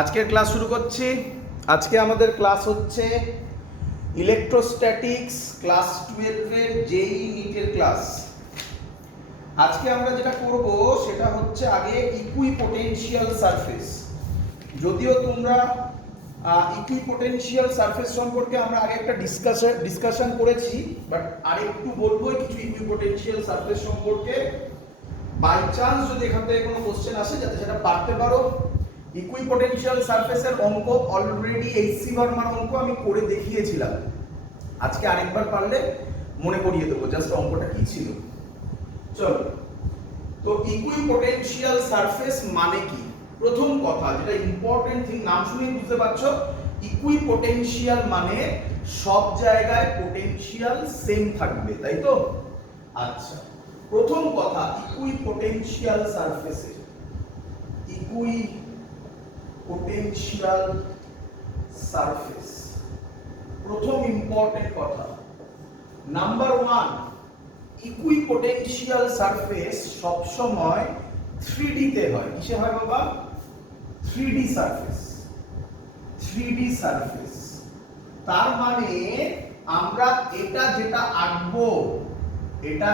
আজকের ক্লাস শুরু করছি। আজকে আমাদের ক্লাস হচ্ছে ইলেকট্রোস্ট্যাটিক্স ক্লাস 12 এর জেই নিটের ক্লাস। আজকে আমরা যেটা করব সেটা হচ্ছে আগে ইকুইপোটেনশিয়াল সারফেস। যদিও তোমরা ইকুইপোটেনশিয়াল সারফেস সম্পর্কে আমরা আগে একটা ডিসকাশন করেছি, বাট আরেকটু বলবো কিছু ইকুইপোটেনশিয়াল সারফেস সম্পর্কে, বাই চান্স যদি এখান থেকে কোনো কোশ্চেন আসে যাতে সেটা পারতে পারো। ইকুইপোটেনশিয়াল সারফেসের অঙ্ক অলরেডি এইচসি ভার্মার অঙ্ক আমি করে দেখিয়েছিলাম। আজকে আরেকবার পারলে মনে করিয়ে দেবো জাস্ট অঙ্কটা কি ছিল। চলো, তো ইকুইপোটেনশিয়াল সারফেস মানে কি? প্রথম কথা যেটা ইম্পর্টেন্ট থিং, নাম শুনেই বুঝতে পারছো, ইকুইপোটেনশিয়াল মানে সব জায়গায় পোটেনশিয়াল সেম থাকবে, তাই তো? আচ্ছা, প্রথম কথা ইকুইপোটেনশিয়াল সারফেসে ইকুইপোটেনশিয়াল সারফেস, প্রথম ইম্পর্টেন্ট কথা নাম্বার 1, ইকুইপোটেনশিয়াল সারফেস সব সময় 3D তে হয়। কিসে হয় বাবা? 3D surface. 3D সারফেস তার মানে আমরা এটা যেটা আঁকবো এটা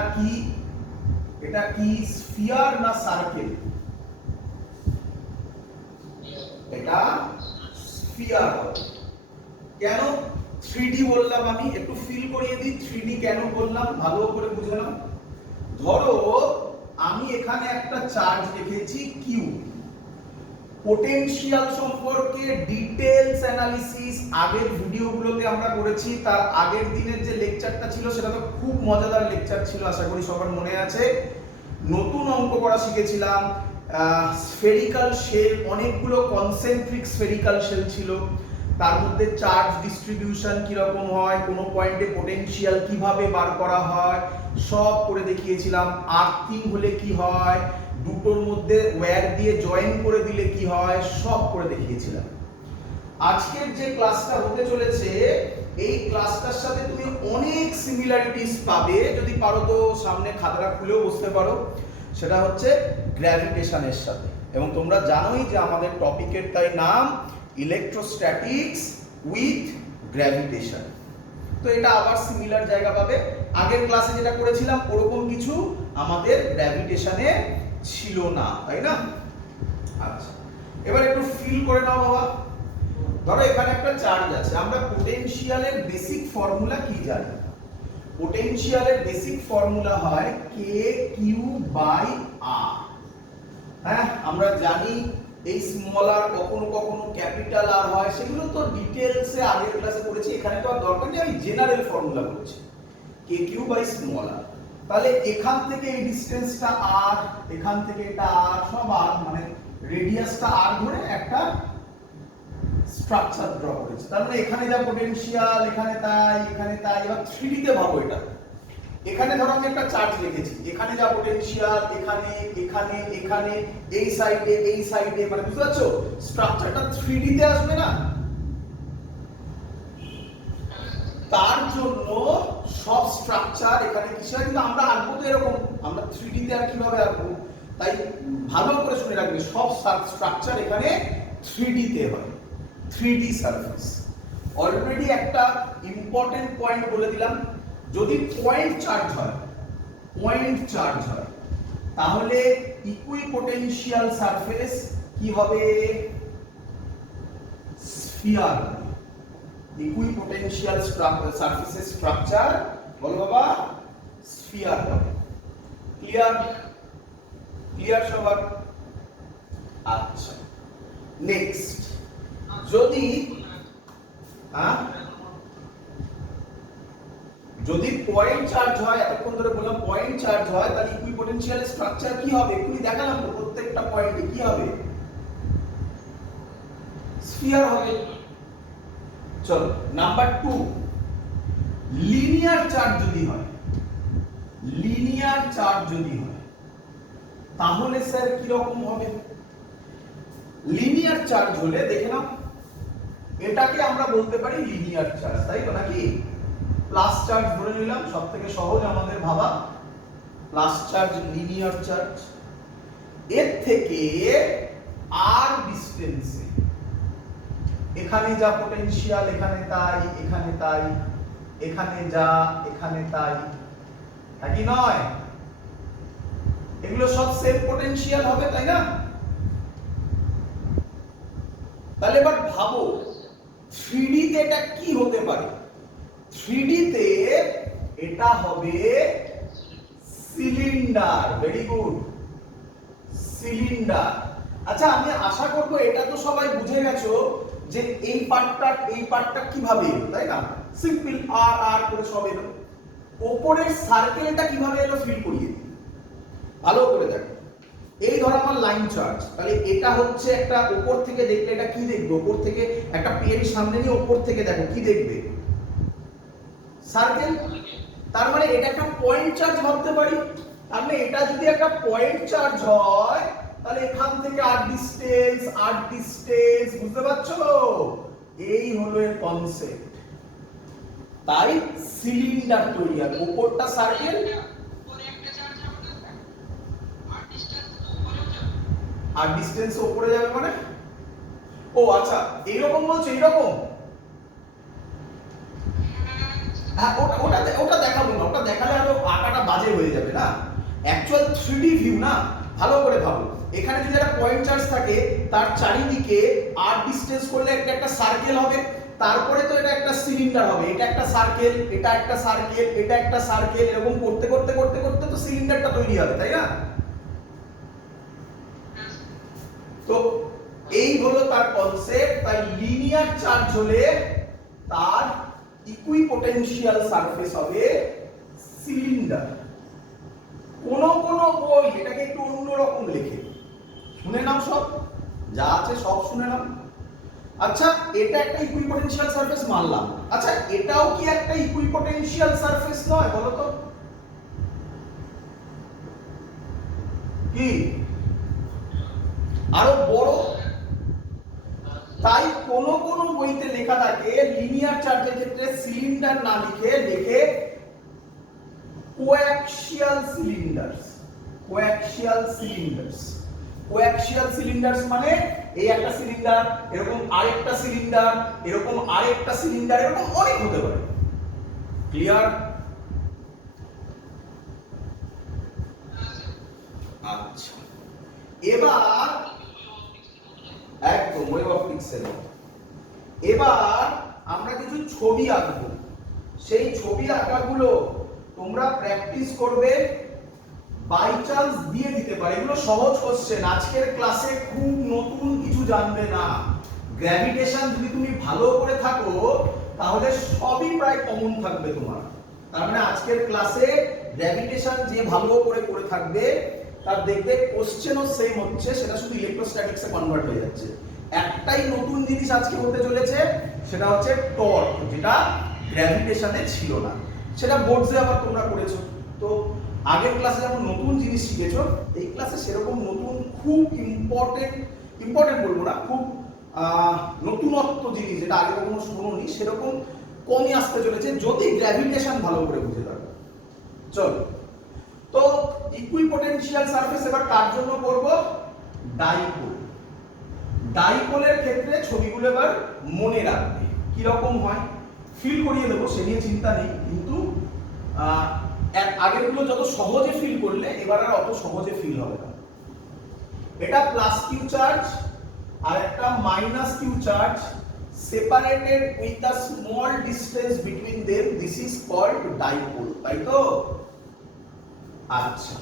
কি স্ফিয়ার না সার্কেল? এটা স্ফিয়ার হবে। কেন 3D বললাম? আমি একটু ফিল করিয়ে দিই 3D কেন বললাম, ভালো করে বুঝে নাও। ধরো আমি এখানে একটা চার্জ রেখেছি কিউ, পোটেনশিয়াল সম্পর্কে ডিটেইলস অ্যানালিসিস আগের ভিডিওগুলোতে আমরা করেছি। তার আগের দিনের যে লেকচারটা ছিল সেটা তো খুব মজাদার লেকচার ছিল, আশা করি সবার মনে আছে। নতুন অঙ্ক করা শিখেছিলাম, স্ফেরিক্যাল শেল, অনেকগুলো কনসেন্ট্রিক স্ফেরিক্যাল শেল ছিল, তার মধ্যে চার্জ ডিস্ট্রিবিউশন কিরকম হয়, কোনো পয়েন্টে পোটেনশিয়াল কিভাবে বার করা হয় সব করে দেখিয়েছিলাম। আর্থিং হলে কি হয়, দুটোর মধ্যে ওয়্যার দিয়ে জয়েন করে দিলে কি হয়, সব করে দেখিয়েছিলাম। আজকের যে ক্লাসটা হতে চলেছে এই ক্লাসটার সাথে তুমি অনেক সিমিলারিটিস পাবে, যদি পারো তো সামনে খাতাটা খুলেও বসতে পারো। সেটা হচ্ছে গ্র্যাভিটেশনের সাথে, এবং তোমরা জানোই যে আমাদের টপিকের তাই নাম ইলেকট্রোস্ট্যাটিক্স উইথ গ্র্যাভিটেশন। তো এটা আবার সিমিলার জায়গা পাবে। আগের ক্লাসে যেটা করেছিলাম ওরকম কিছু আমাদের গ্র্যাভিটেশনে ছিল না, তাই না? আচ্ছা, এবার একটু ফিল করে নাও বাবা। ধরো এখানে একটা চার্জ আছে, আমরা পোটেনশিয়ালের বেসিক ফর্মুলা কি জানি? পোটেনশিয়ালের বেসিক ফর্মুলা হয় k/r। হ্যাঁ, আমরা জানি এই স্মল আর কখনো কখনো ক্যাপিটাল আর হয়, সেগুলো তো ডিটেইলসে আগের ক্লাসে করেছি, এখানে তো আর দরকার নেই, আমি জেনারেল ফর্মুলা বলছি kq/r। তাহলে এখান থেকে এই ডিসটেন্সটা r, এখান থেকে এটা r, সব r, মানে রেডিয়াসটা r ধরে একটা স্ট্রাকচার ড্র করেছি। তার মানে এখানে যা পোটেনশিয়াল, এখানে তাই, এখানে তাই। এবার 3D তে ভাবো এটা। এখানে ধরো আমি একটা চার্জ রেখেছি, এখানে যা পোটেনশিয়াল, এখানে এখানে এখানে এই সাইডে, মানে বুঝতে পারছো স্ট্রাকচারটা 3D তে আসবে না? তার জন্য সব স্ট্রাকচার এখানে কিছু হয়, কিন্তু আমরা আঁকবো তো এরকম, আমরা 3D তে আর কিভাবে আঁকবো? তাই ভালো করে শুনে রাখবে, সব স্ট্রাকচার এখানে 3D তে হয়। 3D surface. অলরেডি একটা ইম্পর্টেন্ট পয়েন্ট বলে দিলাম, যদি পয়েন্ট চার্জ হয় তাহলে ইকুইপোটেনশিয়াল সারফেস কি হবে? স্ফিয়ার। ইকুইপোটেনশিয়াল সারফেসের স্ট্রাকচার বলো বাবা স্ফিয়ার হবে। ক্লিয়ার সবার? আচ্ছা, নেক্সট, যদি পয়েন্ট চার্জ হয়, এতক্ষণ ধরে বললাম পয়েন্ট চার্জ হয়, তাহলে ইকুইপোটেনশিয়াল স্ট্রাকচার কি হবে? এক্ষুনি দেখালাম তো, প্রত্যেকটা পয়েন্টে কি হবে? স্ফিয়ার হবে। চলো, নাম্বার 2, লিনিয়ার চার্জ যদি হয় তাহলে স্যার কি রকম হবে? লিনিয়ার চার্জ হলে দেখে নাও, এটাকে আমরা বলতে পারি লিনিয়ার চার্জ, তাই তো নাকি? প্লাস চার্জ ধরে নিলাম, সবথেকে সহজ আমাদের ভাবা, প্লাস চার্জ লিনিয়ার চার্জ। এর থেকে r ডিসটেন্সে এখানে যা পোটেনশিয়াল এখানে তাই, এখানে তাই, এখানে যা এখানে তাই, কি নয়? এগুলো সব সেম পোটেনশিয়াল হবে, তাই না? তাহলে এবার ভাবো 3D তে এটা কি হতে পারে? 3D তে এটা হবে সিলিন্ডার। Very good, cylinder. আচ্ছা, আমি আশা করব এটা তো সবাই বুঝে গেছো যে এই পার্টটা কিভাবে এলো, তাই না? সিম্পল আর আর করে সব এলো। উপরের সার্কেলটা কিভাবে এলো ফিল করিয়ে দিই, ভালো করে দেখো। এই ধর আমার লাইন চার্জ, তাহলে এটা হচ্ছে একটা, উপর থেকে দেখলে এটা কি দেখবে? উপর থেকে একটা পেন সামনে নিয়ে উপর থেকে দেখো কি দেখবে? সার্কেল। তার মানে এটা একটা পয়েন্ট চার্জ ভাবতে পারি। তার মানে এটা যদি একটা পয়েন্ট চার্জ হয় তাহলে এখান থেকে আর ডিসটেন্স, বুঝতে পারছো? এই হলো এর কনসেপ্ট। তাই সিলিন্ডার তৈরি হয়, উপরটা সার্কেল আর ডিসটেন্স উপরে যাবে মানে? ও আচ্ছা, এইরকম বলছো, এইরকম? হ্যাঁ, ওটা দেখাবো না, ওটা দেখালে আরো আঁকাটা বাজে হয়ে যাবে না। অ্যাকচুয়াল 3D ভিউ না, ভালো করে ভাবো। এখানে যদি একটা পয়েন্ট চার্জ থাকে তার চারিদিকে আর ডিসটেন্স করলে একটা সার্কেল হবে, তারপরে তো এটা একটা সিলিন্ডার হবে। এটা একটা সার্কেল, এটা একটা সার্কেল, এটা একটা সার্কেল, এরকম করতে করতে করতে করতে তো সিলিন্ডারটা তৈরি হবে, তাই না? তো এই হলো তার কনসেপ্ট। তাই লিনিয়ার চার্জ হলে তার ইকুইপোটেনশিয়াল সারফেস হবে সিলিন্ডার। কোন কোন বই এটাকে একটু অন্যরকম লেখে, শুনে নাও, সব যা আছে সব শুনে নাও। আচ্ছা, এটা একটা ইকুইপোটেনশিয়াল সারফেস মানলাম। আচ্ছা, এটাও কি একটা ইকুইপোটেনশিয়াল সারফেস নয় বলো তো? কি আরো বড়? তাই কোন কোন বইতে লেখা থাকে লিনিয়ার চার্জের ক্ষেত্রে সিলিন্ডার না লেখে কোঅ্যাক্সিয়াল সিলিন্ডার্স। কোঅ্যাক্সিয়াল সিলিন্ডার্স মানে এই একটা সিলিন্ডার, এরকম আরেকটা সিলিন্ডার, এরকম আরেকটা সিলিন্ডার, এরকম অনেক হতে পারে। ক্লিয়ার? আচ্ছা, এবার একদম ওয়েভ অফ পিক্সেল। এবার আমরা কিছু ছবি আঁকবো। সেই ছবি আঁকাগুলো তোমরা প্র্যাকটিস করবে, বাই চান্স দিয়ে দিতে পারে। এগুলো সহজ কোশ্চেন, আজকের ক্লাসে খুব নতুন কিছু জানবে না। গ্র্যাভিটেশন যদি তুমি ভালো করে থাকো তাহলে সবই প্রায় কমন থাকবে তোমার। তার মানে আজকের ক্লাসে গ্র্যাভিটেশন যে ভালো করে করে থাকবে তার দেখবে কোশ্চেনও সেম হচ্ছে, সেটা শুধু ইলেকট্রোস্ট্যাটিক্সে কনভার্ট হয়ে যাচ্ছে। একটাই নতুন জিনিস আজকে হতে চলেছে, সেটা হচ্ছে টর্ক, যেটা গ্র্যাভিটেশনে ছিল না। সেটা বোর্ডসে আবার তোমরা করেছো। তো আগের ক্লাসে যেমন নতুন জিনিস শিখেছো, এই ক্লাসে সেরকম নতুন খুব ইম্পর্টেন্ট বলবো না, খুব নতুনত্ব জিনিস যেটা আগে কখনো শোনোনি সেরকম কমই আসতে চলেছে, যদি গ্র্যাভিটেশন ভালো করে বুঝে থাকো। চলো, তো ইকুইপোটেনশিয়াল সারফেস এবার কার জন্য করব? ডাইপোল। ডাইপোলের ক্ষেত্রে ছবিগুলো এবার মনে রাখবে কি রকম হয়, ফিল করিয়ে দেবো, সে নিয়ে চিন্তা নেই। কিন্তু আগেরগুলো যত সহজে ফিল করলে এবার আর অত সহজে ফিল হবে না। এটা প্লাস কিউ চার্জ আর একটা minus Q charge, separated with a small distance between them, this is called dipole, তাই তো? আচ্ছা,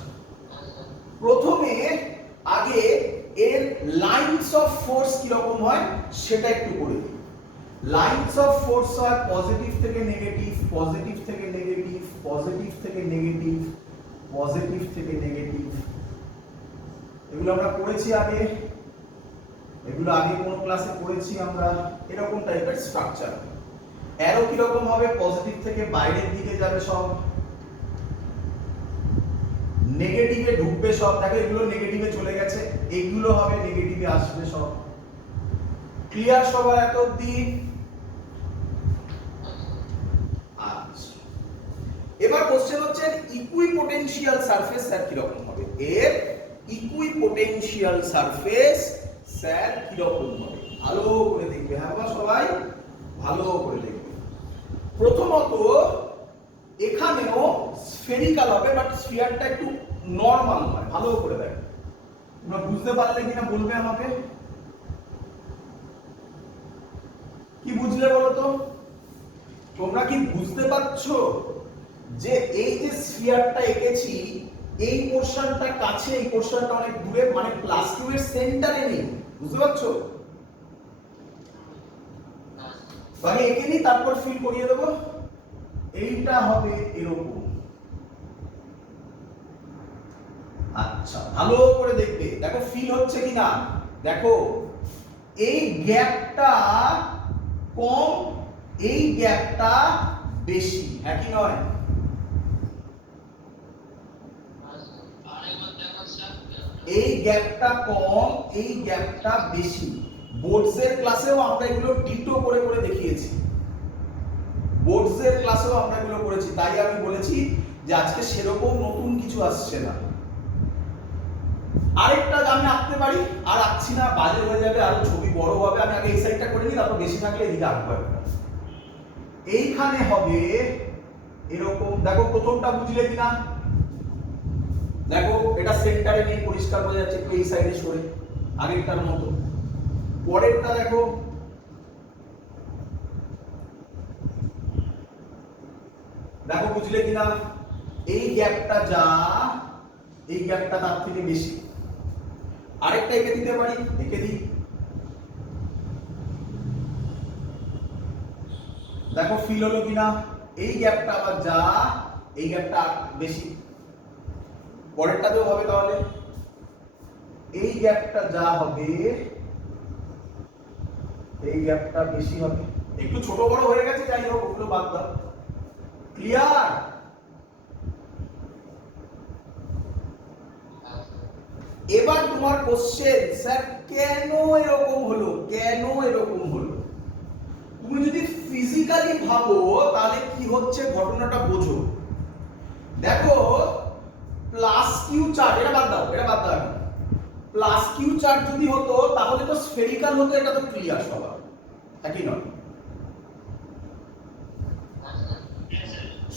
প্রথমে আগে এর লাইনস অফ ফোর্স কি রকম হয় সেটা একটু করে দিই। লাইনস অফ ফোর্স হয় পজিটিভ থেকে নেগেটিভ, পজিটিভ থেকে নেগেটিভ, পজিটিভ থেকে নেগেটিভ, পজিটিভ থেকে নেগেটিভ। এগুলো আমরা পড়েছি আগে, এগুলো আগে কোন ক্লাসে পড়েছি আমরা। এরকম টাইপের স্ট্রাকচার। অ্যারো কি রকম হবে? পজিটিভ থেকে বাইরের দিকে যাবে সব, নেগেটিভে ঢুকবে সব। দেখো এগুলো নেগেটিভে চলে গেছে, এগুলো হবে নেগেটিভে আসবে সব। ক্লিয়ার সবার এত অবধি? আচ্ছা, এবার কোশ্চেন হচ্ছে ইকুইপোটেনশিয়াল সারফেস স্যার কি রকম হবে? এর ইকুইপোটেনশিয়াল সারফেস স্যার কি রকম হবে? ভালো করে দেখবে। হ্যাঁ বাবা, সবাই ভালো করে দেখবে। প্রথমত এখানেও স্ফেরিক্যাল হবে, বাট স্ফিয়ারটা একটু নরমাল হয়। ভালো করে দেখো, তোমরা বুঝতে পারলে কিনা বলবে আমাকে। কি বুঝলে বলো তো? তোমরা কি বুঝতে পারছো যে এই যে স্ফিয়ারটা এঁকেছি, এই পোরশনটা কাছে, এই পোরশনটা অনেক দূরে, মানে প্লাস কিউ এর সেন্টারে নেই। বুঝতে পারছো? আমি এঁকে নিই, তারপর ফিল করিয়ে দেবো। এইটা হবে এরকম। আচ্ছা, ভালো করে দেখবে, দেখো ফিল হচ্ছে কিনা। দেখো এই গ্যাপটা কম, এই গ্যাপটা বেশি, হ্যাঁ কি নয়? এই গ্যাপটা কম, এই গ্যাপটা বেশি। বোর্ডসের ক্লাসেও আমরা এগুলো ডিটো করে করে দেখিয়েছি। বোর্ডসের ক্লাসেও আমরা এগুলো করেছি, তাই আমি বলেছি যে আজকে সেরকম নতুন কিছু আসছে না। আরেকটা আমি আঁকতে পারি, আর আঁকছি না, বাজে হয়ে যাবে, আরো ছবি বড় হবে। আমি আগে এই সাইডটা করে নিই, তারপর বেশি থাকলে এদিকে আঁকবো। এইখানে হবে এরকম। দেখো প্রথমটা বুঝলে কিনা? দেখো এটা সেন্টারে নেই, পরিষ্কার বোঝা যাচ্ছে, এই সাইডে সরে, আগেরটার মতো। পরেরটা দেখো, দেখো বুঝলে কিনা? এই গ্যাপটা যা, এই গ্যাপটা তার থেকে বেশি। আরেকটা এঁকে দিতে পারি, এঁকে দিই। দেখো ফিল হলো কিনা? এই গ্যাপটা আবার যা, এই গ্যাপটা বেশি। পরেরটাতেও হবে তাহলে। এই গ্যাপটা যা হবে, এই গ্যাপটা বেশি হবে। একটু ছোট বড় হয়ে গেছে, যাই হোক ওগুলো বাদ দাও। ক্লিয়ার? এবার তোমার কোশ্চেন, স্যার কেন এরকম হলো, কেন এরকম হলো? তুমি যদি ফিজিক্যালি ভাবো তাহলে কি হচ্ছে ঘটনাটা বোঝো। দেখো প্লাস কিউ চার্জ, এটা বাদ দাও, এটা বাদ দাও। প্লাস কিউ চার্জ যদি হতো তাহলে তো স্ফেরিক্যাল হতো, এটা তো ক্লিয়ার সবার, একই নয়?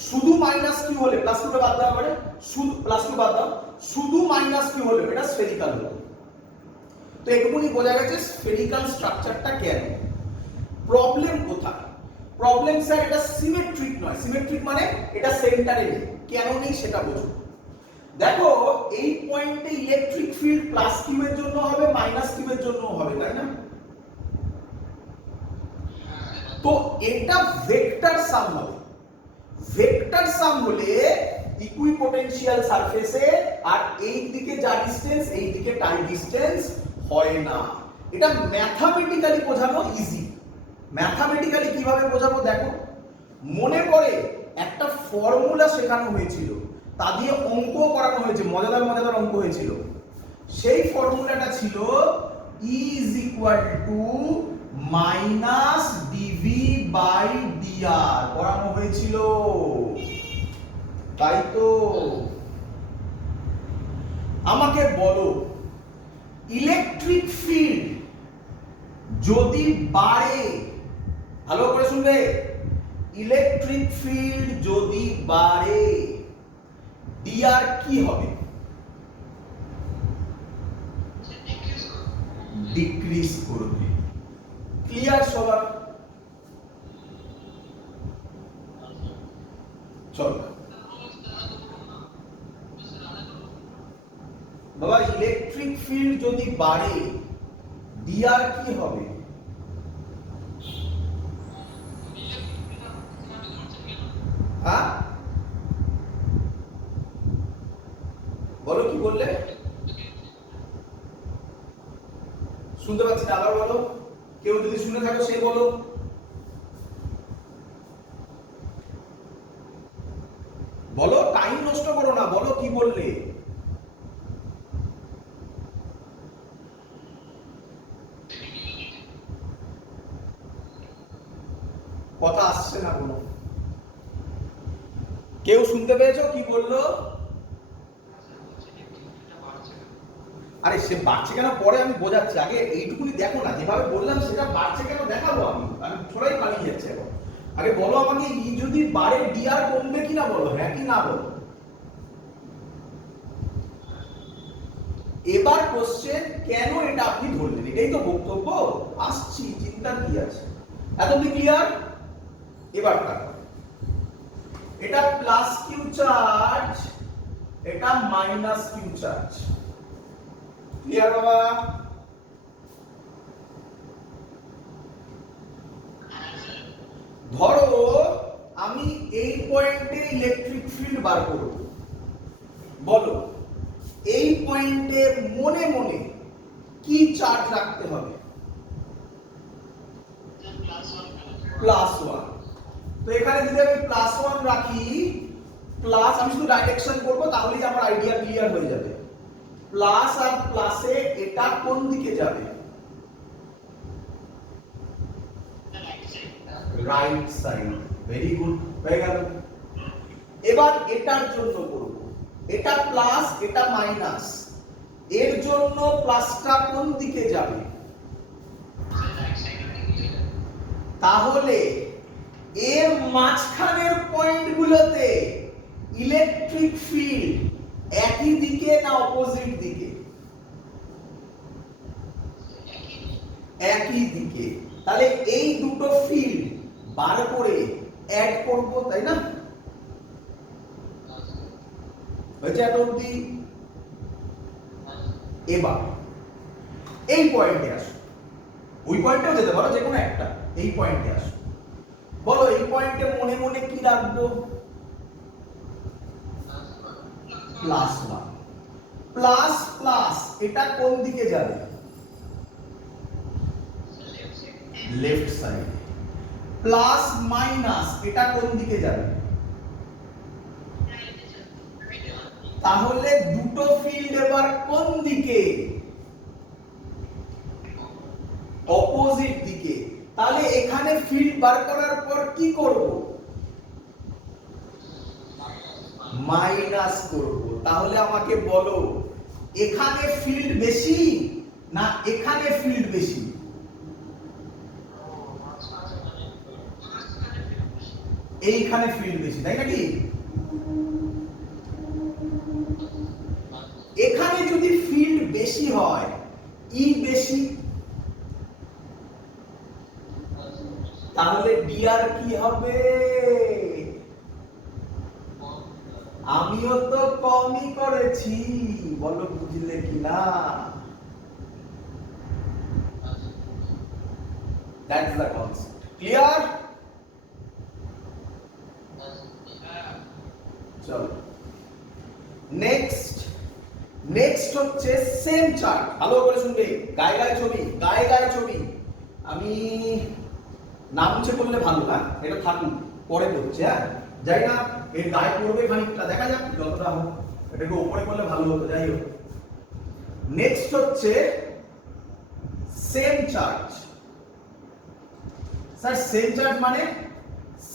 শুধু মাইনাস কিউ হলে, প্লাস কিউটা বাদ দেওয়া পারে, শুধু প্লাস কিউ বাদ দাও, শুধু মাইনাস কিউ হলে এটা স্ফেরিক্যাল হতো। তো এটুকুনি বোঝা গেছে স্ফেরিক্যাল স্ট্রাকচারটা কেন। প্রবলেম কোথায়? প্রবলেম স্যার এটা সিমেট্রিক নয়। সিমেট্রিক মানে এটা সেন্টারে নেই। কেন নেই সেটা বোঝো। দেখো এই পয়েন্টে ইলেকট্রিক ফিল্ড প্লাস কিউ এর জন্য হবে, মাইনাস কিউ এর জন্য হবে, তাই না? তো এটা ভেক্টর সাম হবে। ভেক্টর সাম হলে ইকুইপোটেনশিয়াল সারফেসে আর এই দিকে যা ডিসটেন্স, এই দিকে টাই ডিসটেন্স হয় না। এটা ম্যাথমেটিক্যালি বোঝানো ইজি। ম্যাথমেটিক্যালি কিভাবে বোঝাবো দেখো। মনে করে একটা ফর্মুলা শেখানো হয়েছিল, তা দিয়ে অঙ্ক করানো হয়েছে, মজাদার মজাদার অঙ্ক হয়েছিল। সেই ফর্মুলাটা ছিল E is equal to minus dV by dR, করানো হয়েছিল, তাই তো? আমাকে বলো ইলেকট্রিক ফিল্ড যদি বাড়ে, ভালো করে শুনবে, ইলেকট্রিক ফিল্ড যদি বাড়ে ডিআর কি হবে? ডিক্রিজ করবে। ক্লিয়ার সবার? চল বাবা, ইলেকট্রিক ফিল্ড যদি বাড়ে ডিআর কি হবে? হ্যাঁ বলো, কি বললে? শুনতে পাচ্ছি না, আবার বলো। কেউ যদি শুনে থাকো সে বলো। বলো, টাইম নষ্ট করো না, বলো কি বললে। কথা আসছে না কোনো। কেউ শুনতে পেয়েছো কি বললো? আরে সে বাড়ছে কেন পরে আমি বোঝাচ্ছি, আগে এইটুকুনি দেখো না, যেভাবে বললাম সেটা বাড়ছে কেন দেখাবো আমি, ছোড়াই পালিয়ে যাচ্ছে এখন। আগে বলো আমাকে, ই যদি বাড়ে ডি আর কমবে কিনা বলো, হ্যাঁ কি না বলো। এবার কোশ্চেন, কেন এটা আপনি ধরলেন, এটাই তো বক্তব্য, আসছি, চিন্তার কি আছে, এতদিন ক্লিয়ার। এবার দেখো, এটা প্লাস কিউ চার্জ, এটা মাইনাস কিউ চার্জ, ক্লিয়ার বাবা। ধরো আমি এই পয়েন্টে ইলেকট্রিক ফিল্ড বার করব, বলো এই পয়েন্টে মনে মনে কি চার্জ রাখতে হবে? +1। তো এখানে যদি আমি +1 রাখি, প্লাস আমি শুধু ডাইরেকশন করব, তাহলেই আমার আইডিয়া ক্লিয়ার হয়ে যাবে। প্লাস আর প্লাসে এটা কোন দিকে যাবে? Right side. ভেরি গুড, হয়ে গেল। এবার এটার জন্য করব, এটা প্লাস এটা মাইনাস, এর জন্য প্লাসটা কোন দিকে যাবে? তাহলে এর মাঝখানের পয়েন্টগুলোতে ইলেকট্রিক ফিল্ড একই দিকে না অপোজিট দিকে? একই দিকে। তাহলে এই দুটো ফিল্ড বার করে অ্যাড করব, তাই না? হয়েছে এত অবধি? এবার এই পয়েন্টে আসো, ওই পয়েন্টেও যেতে পারো, যে কোনো একটা, এই পয়েন্টে আসো। বলো এই পয়েন্টে মনে মনে কি রাখবো? +1। প্লাস প্লাস এটা কোন দিকে যাবে? Left side. প্লাস মাইনাস এটা কোন দিকে যাবে? তাহলে দুটো ফিল্ড এবার কোন দিকে? অপোজিট দিকে। তাহলে এখানে ফিল্ড বার করার পর কি করব? মাইনাস করব। তাহলে আমাকে বলো, এখানে ফিল্ড বেশি না এখানে ফিল্ড বেশি? এইখানে ফিল্ড বেশি, তাই নাকি? এখানে যদি ফিল্ড বেশি হয়, ই বেশি, তাহলে ডিআর কি হবে? আমিও তো কমই করেছি, বলো বুঝলে কিনা? That's the concept. ক্লিয়ার? চলো নেক্সট। নেক্সট হচ্ছে সেম চার্ট, ভালো করে শুনবে, গায়ে গায়ে ছবি, গায়ে গায়ে ছবি। আমি নাম মুছে করলে ভালো, হ্যাঁ এটা থাকুক, পরে করছে, হ্যাঁ যাই না, এর গায়ে পড়বে খানিকটা, দেখা যাক যতটা হোক, এটা একটু উপরে করলে ভালো হতো, যাই হোক। নেক্সট হচ্ছে same charge. Sir same charge মানে?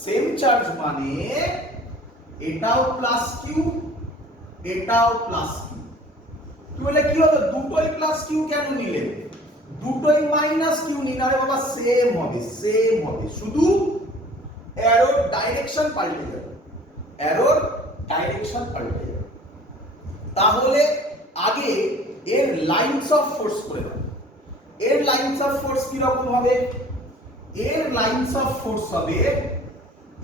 সেম চার্জ মানে এটাও প্লাস কিউ, এটাও প্লাস কিউ। কি বলে কি হলো, দুটোই প্লাস কিউ কেন নিলে? দুটোই মাইনাস কিউ নিন। আরে বাবা সেম হবে, সেম হবে, শুধু অ্যারোর ডাইরেকশন পাল্টে যাবে, অ্যারোর ডাইরেকশন পাল্টে যাবে। তাহলে আগে এর লাইনস অফ ফোর্স করে দাও। এর লাইনস অফ ফোর্স কি রকম হবে? এর লাইনস অফ ফোর্স হবে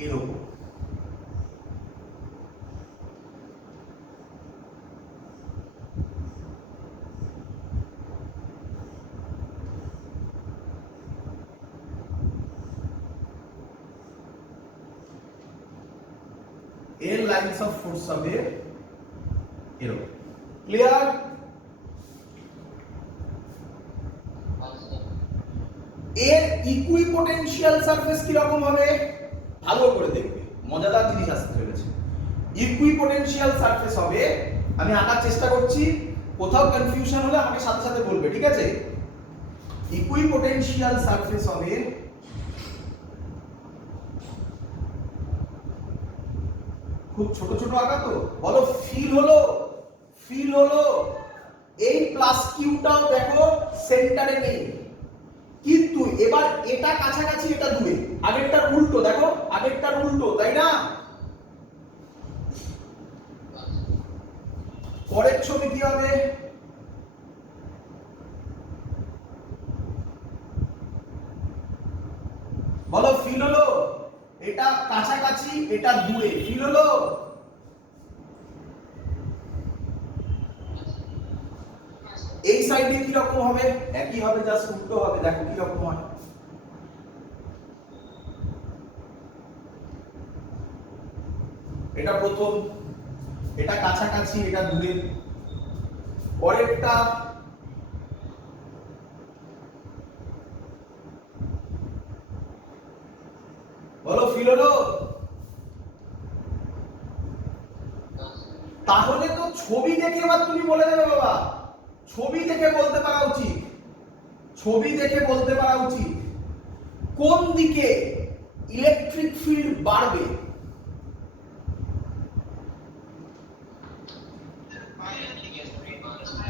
এরকম। এর লাইনস অফ ফোর্স হবে এরকম। ক্লিয়ার? এর ইকুইপোটেনশিয়াল সারফেস কি রকম হবে? ভালো করে দেখবে, মজাদার জিনিস আসতে চলেছে। ইকুইপোটেনশিয়াল সারফেস হবে, আমি আঁকার চেষ্টা করছি, কোথাও কনফিউশন হলে আমাকে সাথে সাথে বলবে, ঠিক আছে? ইকুইপোটেনশিয়াল সারফেস হবে খুব ছোট ছোট আঁকা, তো বলো ফিল হলো, ফিল হলো। এই প্লাস কিউটাও দেখো সেন্টারে নেই, কিন্তু এবার এটা কাছাকাছি এটা দূরে, আগেরটার উল্টো, দেখো আগেরটার উল্টো, তাই না? পরের ছবি কি হবে? বলো, ফিল হলো? এটা কাছাকাছি এটা দূরে, ফিল হলো? এই সাইডে কি রকম হবে? একই হবে, জাস্ট উল্টো হবে, দেখো কি রকম হয়। এটা প্রথম, এটা কাছাকাছি এটা দূরে, পরেরটা বলো, ফিল হলো? তাহলে তো ছবি দেখে এবার তুমি বলে দেবে বাবা, ছবি দেখে বলতে পারা উচিত, ছবি দেখে বলতে পারা উচিত কোন দিকে ইলেকট্রিক ফিল্ড বাড়বে।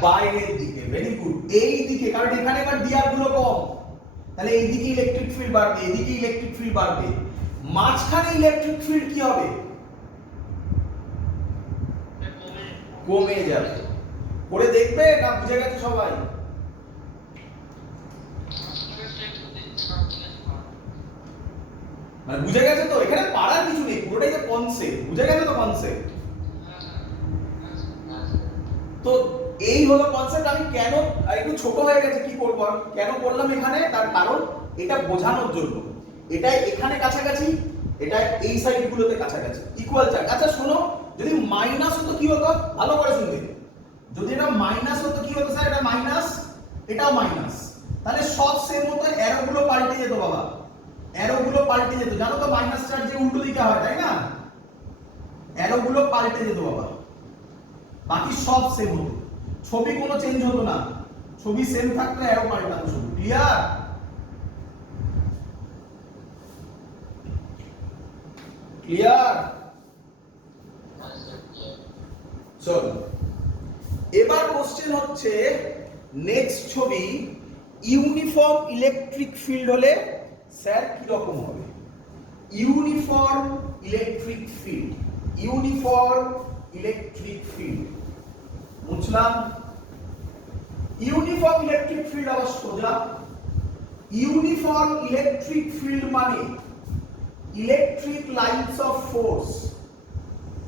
বাইরের দিকে, ভেরি গুড, এই দিকে, কারণ এখানে এবার ডিআর গুলো কম, তাহলে এই দিকে ইলেকট্রিক ফিল্ড বাড়বে, এদিকে ইলেকট্রিক ফিল্ড বাড়বে, মাঝখানে ইলেকট্রিক ফিল্ড কি হবে? কমে যাবে। করে দেখবে না বুঝে গেছে সবাই? মানে বুঝে গেছে তো? এখানে পারার কিছু নেই, পুরোটাই তো কনসেপ্ট, বুঝে গেছে তো কনসেপ্ট? তো এই হলো কনসেপ্ট। আমি কেন একটু ছোট হয়ে গেছে, কি করব আর, কেন করলাম এখানে, তার কারণ এটা বোঝানোর জন্য। এটা এখানে কাছাকাছি, এটা এই সাইড গুলোতে কাছাকাছি, ইকুয়াল চার্জ। আচ্ছা শোনো, যদি মাইনাস হতো কি হতো? ভালো করে শুনবে, যদি এটা মাইনাস হতো কি হতো স্যার? এটা মাইনাস, এটাও মাইনাস, তাহলে সব সেম হতো, অ্যারো গুলো পাল্টে যেত বাবা, অ্যারো গুলো পাল্টে যেত। জানো তো মাইনাস চার্জ যে উল্টো দিকে হয়, তাই না? অ্যারো গুলো পাল্টে যেত বাবা, বাকি সব সেম হতো, ছবি কোনো চেঞ্জ হতো না, ছবি সেম থাকতো, অ্যারো পাল্টাতো শুধু। ক্লিয়ার? ক্লিয়ার? চলো এবার কোশ্চেন হচ্ছে, নেক্সট ছবি, ইউনিফর্ম ইলেকট্রিক ফিল্ড হলে স্যার কি রকম হবে? Uniform electric field, uniform electric field, বুঝলাম? ইউনিফর্ম ইলেকট্রিক ফিল্ড আবার সোজা, ইউনিফর্ম ইলেকট্রিক ফিল্ড মানে electric lines of force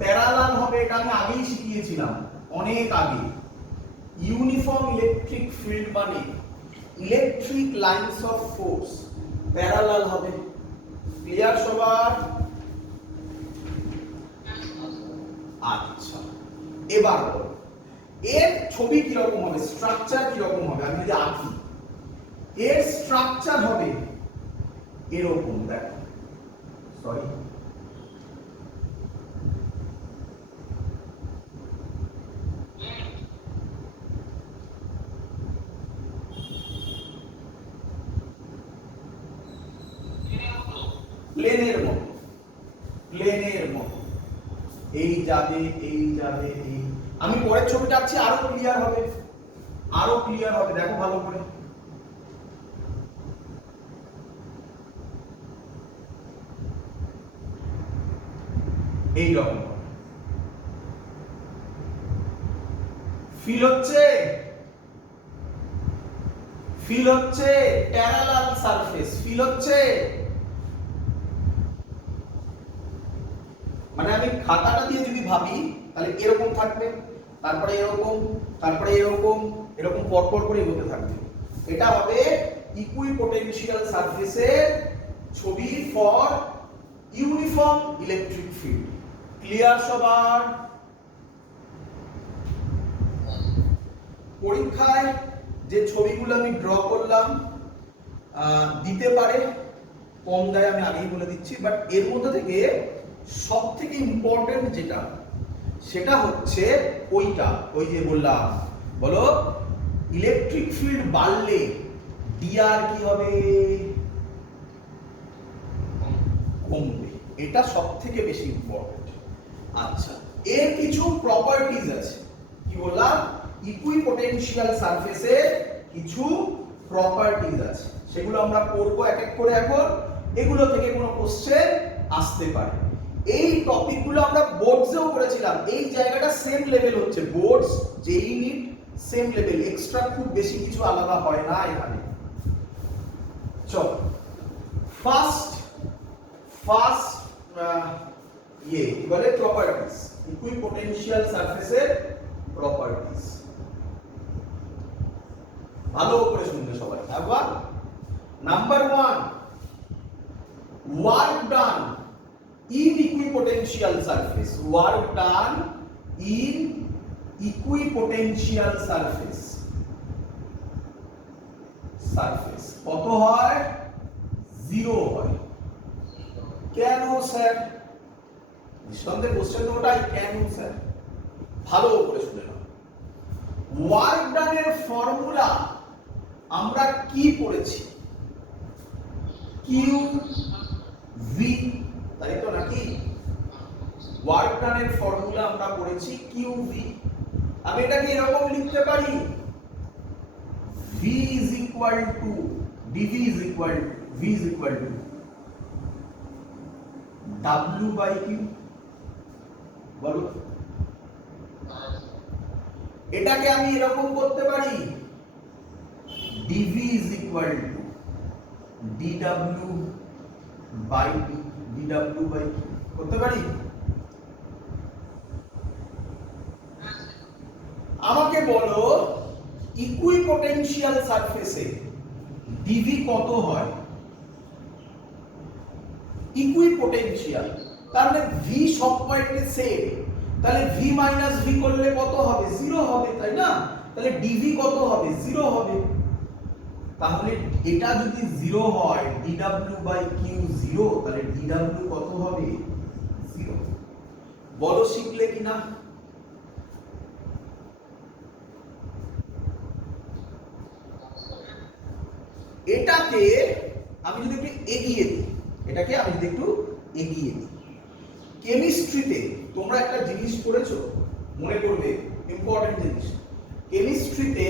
parallel হবে, এটা আমি আগেই শিখিয়েছিলাম, অনেক আগে। ইউনিফর্ম ইলেকট্রিক ফিল্ড মানে electric lines of force parallel হবে। ক্লিয়ার সবার? আচ্ছা এবার এর ছবি কি রকম হবে, স্ট্রাকচার কি রকম হবে? আমি যদি আঁকি, এর স্ট্রাকচার হবে এরকম, দেখো, সরি, প্লেনের মতো, প্লেনের মতো, এই যাবে এই যাবে এই। আমি পরের ছবিটা আঁকছি, আরো ক্লিয়ার হবে, আরো ক্লিয়ার হবে, দেখো ভালো করে। এই রকম ফিল হচ্ছে, ফিল হচ্ছে প্যারালাল সারফেস, ফিল হচ্ছে। মানে আমি খাতাটা দিয়ে যদি ভাবি তাহলে এরকম থাকবে, তারপরে এরকম, তারপরে এরকম, এরকম পরপর করে এগোতে থাকবে। এটা হবে ইকুইপোটেনশিয়াল সারফেসের ছবি for uniform electric field. Clear সবার? পরীক্ষায় যে ছবিগুলো আমি ড্র করলাম দিতে পারে, কম দেয় আমি আগেই বলে দিচ্ছি, বাট এর মধ্যে থেকে সব থেকে ইম্পর্টেন্ট যেটা, সেটা হচ্ছে ওইটা, ওই যে বললাম, বলো, ইলেকট্রিক ফিল্ড বাড়লে ডিআর কি হবে? কমবে, এটা সব থেকে বেশি ইম্পর্টেন্ট। আচ্ছা, এর কিছু প্রপার্টিজ আছে, কি বললাম? ইকুইপোটেনশিয়াল সারফেসের কিছু প্রপার্টিজ আছে, সেগুলো আমরা পড়বো এক এক করে। এখন এগুলো থেকে কোনো কোশ্চেন আসতে পারে। এই টপিকগুলো আমরা বোর্ডসেও করেছিলাম, এই জায়গাটা সেম লেভেল হচ্ছে, বোর্ডস জেই নিট সেম লেভেল, এক্সট্রা খুব বেশি কিছু আলাদা হয় না এখানে। চলো ফার্স্ট কি বলে প্রপার্টিজ, ইকুইপোটেনশিয়াল সারফেসের প্রপার্টিজ। ভালো করে শুনবে সবাই। একবার number 1, work done in equipotential surface. Work done in equipotential surface কত হয়? 0 হয়। কেন স্যার? নিঃসন্দেহে কোশ্চেন ওটাই, কেন স্যার? ভালো করে শুনে নাও। ওয়ার্ক ডানের ফর্মুলা আমরা কি পড়েছি? কিউ ভি, তাই তো নাকি? ওয়ার্ক ডানের ফর্মুলা আমরা পড়েছি কিউ ভি। আমি এটাকে এরকম লিখতে পারি, V is equal to dV is equal to V is equal to W by Q। বলো, এটাকে আমি এরকম করতে পারি, dV is equal to dW by D, dW by Q করতে পারি। আমাকে বলো ইকুইপোটেনশিয়াল সারফেসে dV কত হয়? ইকুইপোটেনশিয়াল তার মানে V সব পয়েন্টে সেম, তাহলে V মাইনাস V করলে কত হবে? 0 হবে, তাই না? তাহলে dV কত হবে? 0 হবে। তাহলে এটা যদি 0 হয়, dW by Q 0, তাহলে dW কত হবে? 0। বলো শিখলে কিনা? এটাকে আমি যদি একটু এগিয়ে দিই, কেমিস্ট্রিতে তোমরা একটা জিনিস পড়েছো, মনে করবে ইম্পর্টেন্ট জিনিস। কেমিস্ট্রিতে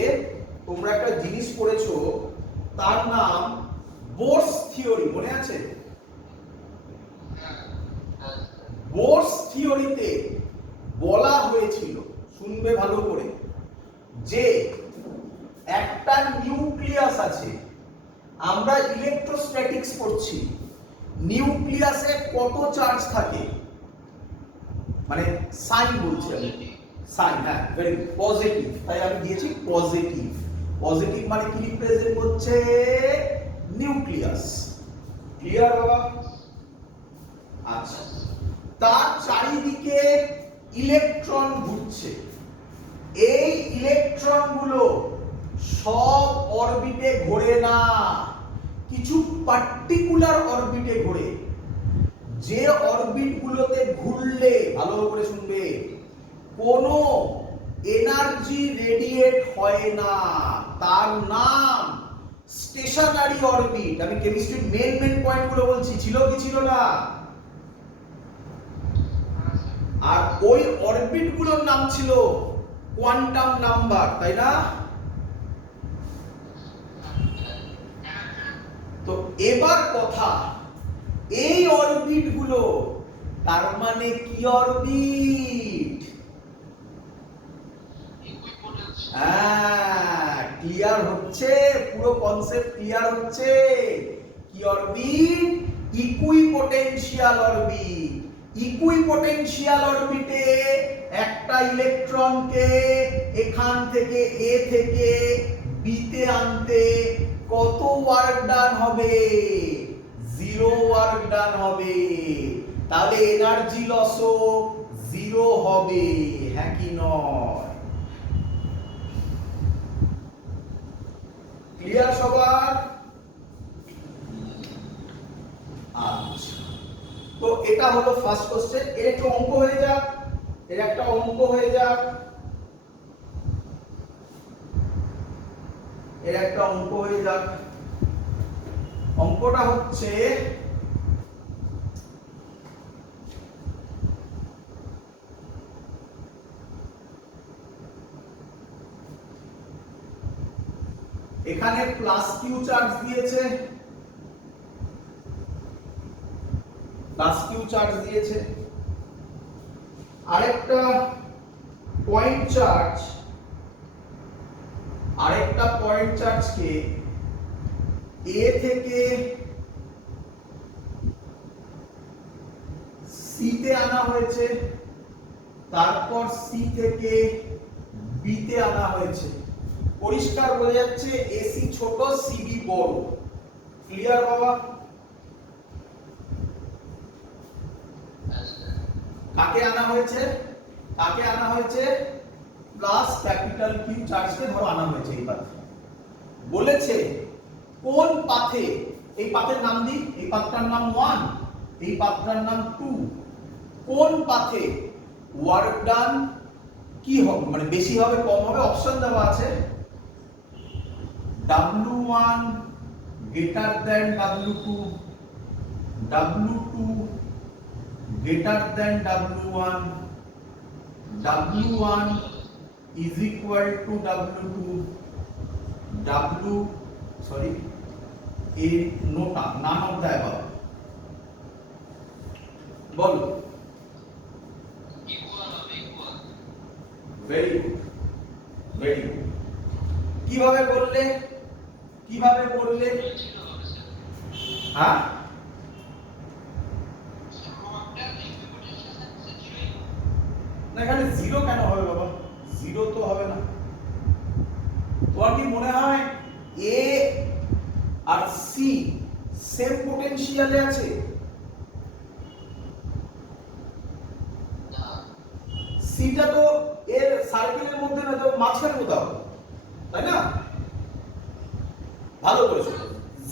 তোমরা একটা জিনিস পড়েছো, তার নাম বোরস থিওরি, মনে আছে? বোরস থিওরিতে বলা হয়েছিল, শুনবে ভালো করে, যে একটা নিউক্লিয়াস আছে, আমরা ইলেকট্রোস্ট্যাটিক্স পড়ছি, নিউক্লিয়াসে কত চার্জ থাকে? মানে সাইন বলছি আমি, সাইন, হ্যাঁ ভেরি পজিটিভ, তাই আমি দিয়েছি পজিটিভ। পজিটিভ মানে কি রিপ্রেজেন্ট করছে? নিউক্লিয়াস। ক্লিয়ার বাবা? আচ্ছা, তার চারিদিকে ইলেকট্রন ঘুরছে। এই ইলেকট্রনগুলো সব অরবিটে ঘোরে না, কিছু পার্টিকুলার অরবিটে ঘোরে। যে অরবিটগুলোতে ঘুরলে, ভালো করে শুনবে, কোনো এনার্জি রেডিয়েট হয় না, তার নাম স্টেশনারি অরবিট। আমি কেমিস্ট্রির মেন পয়েন্টগুলো বলছি, ছিল কি ছিল না? আর ওই অরবিটগুলোর নাম ছিল কোয়ান্টাম নাম্বার, তাই না? তো এবার কথা, এই অরবিট গুলো তার মানে কি অরবিট? হ্যাঁ, ক্লিয়ার হচ্ছে? পুরো কনসেপ্ট ক্লিয়ার হচ্ছে? কি অরবিট? Equipotential orbit. ইকুইপোটেনশিয়াল অরবিটে একটা ইলেকট্রনকে এখান থেকে এ থেকে বি তে আনতে কত ওয়ার্ক ডান হবে? 0 ওয়ার্ক ডান হবে। তাহলে এনার্জি লসও 0 হবে, হ্যাঁ কি নয়? ক্লিয়ার সবার? আচ্ছা, তো এটা হলো ফার্স্ট কোশ্চেন। এর একটা অঙ্ক হয়ে যাক, অঙ্কটা হচ্ছে, এখানে প্লাস কিউ চার্জ দিয়েছে, প্লাস কিউ চার্জ দিয়েছে, আরেকটা পয়েন্ট চার্জ, আরেকটা পয়েন্ট চার্জকে এ থেকে সি তে আনা হয়েছে, তারপর সি থেকে বি তে আনা হয়েছে। পরিষ্কার বোঝা যাচ্ছে এসি ছোট সিবি বড়। ক্লিয়ার বাবা? কাকে আনা হয়েছে? কাকে আনা হয়েছে? প্লাস ক্যাপিটাল কিউ চার্জকে ধরো আনা হয়েছে এই পাথে। বলেছে কোন পাথে, এই পাথের নাম দিই, এই পাথটার নাম 1, এই পাথটার নাম 2, কোন পাথে ওয়ার্ক ডান কি হবে, মানে বেশি হবে কম হবে? অপশন দেওয়া আছে, W1 greater than W2, W2 greater than W1, W1 is equal to W2, a none of the above. বলো। Very good, very good. কিভাবে বললে, কিভাবে বললে? হ্যাঁ, না এখানে জিরো কেন হবে বাবা? জিরো তো হবে না। তোমার কি মনে হয় এ আর সি সেম পোটেনশিয়ালে আছে? সিটা তো এর সার্কেলের মধ্যে না, তো মাঝখানে কোথাও, তাই না? ভালো করেছো,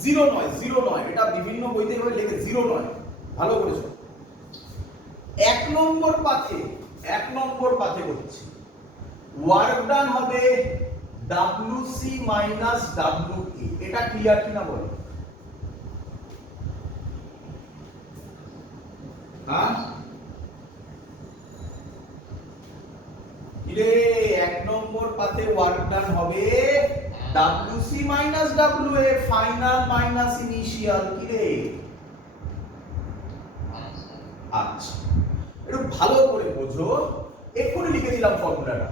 জিরো নয়, জিরো নয়, এটা বিভিন্ন বইতে এভাবে লেখে জিরো নয়। ভালো করেছো। এক নম্বর পাথে, এক নম্বর পাথে করছি, ওয়ার্ক ডান হবে WC মাইনাস WE। এটা ক্লিয়ার কিনা বলো? হ্যাঁ, ইরে এক নম্বর পাথে ওয়ার্ক ডান হবে WC minus WA, final minus initial. কি রে? আচ্ছা, একটু ভালো করে বোঝো, এক্ষুনি লিখে দিলাম ফর্মুলাটা,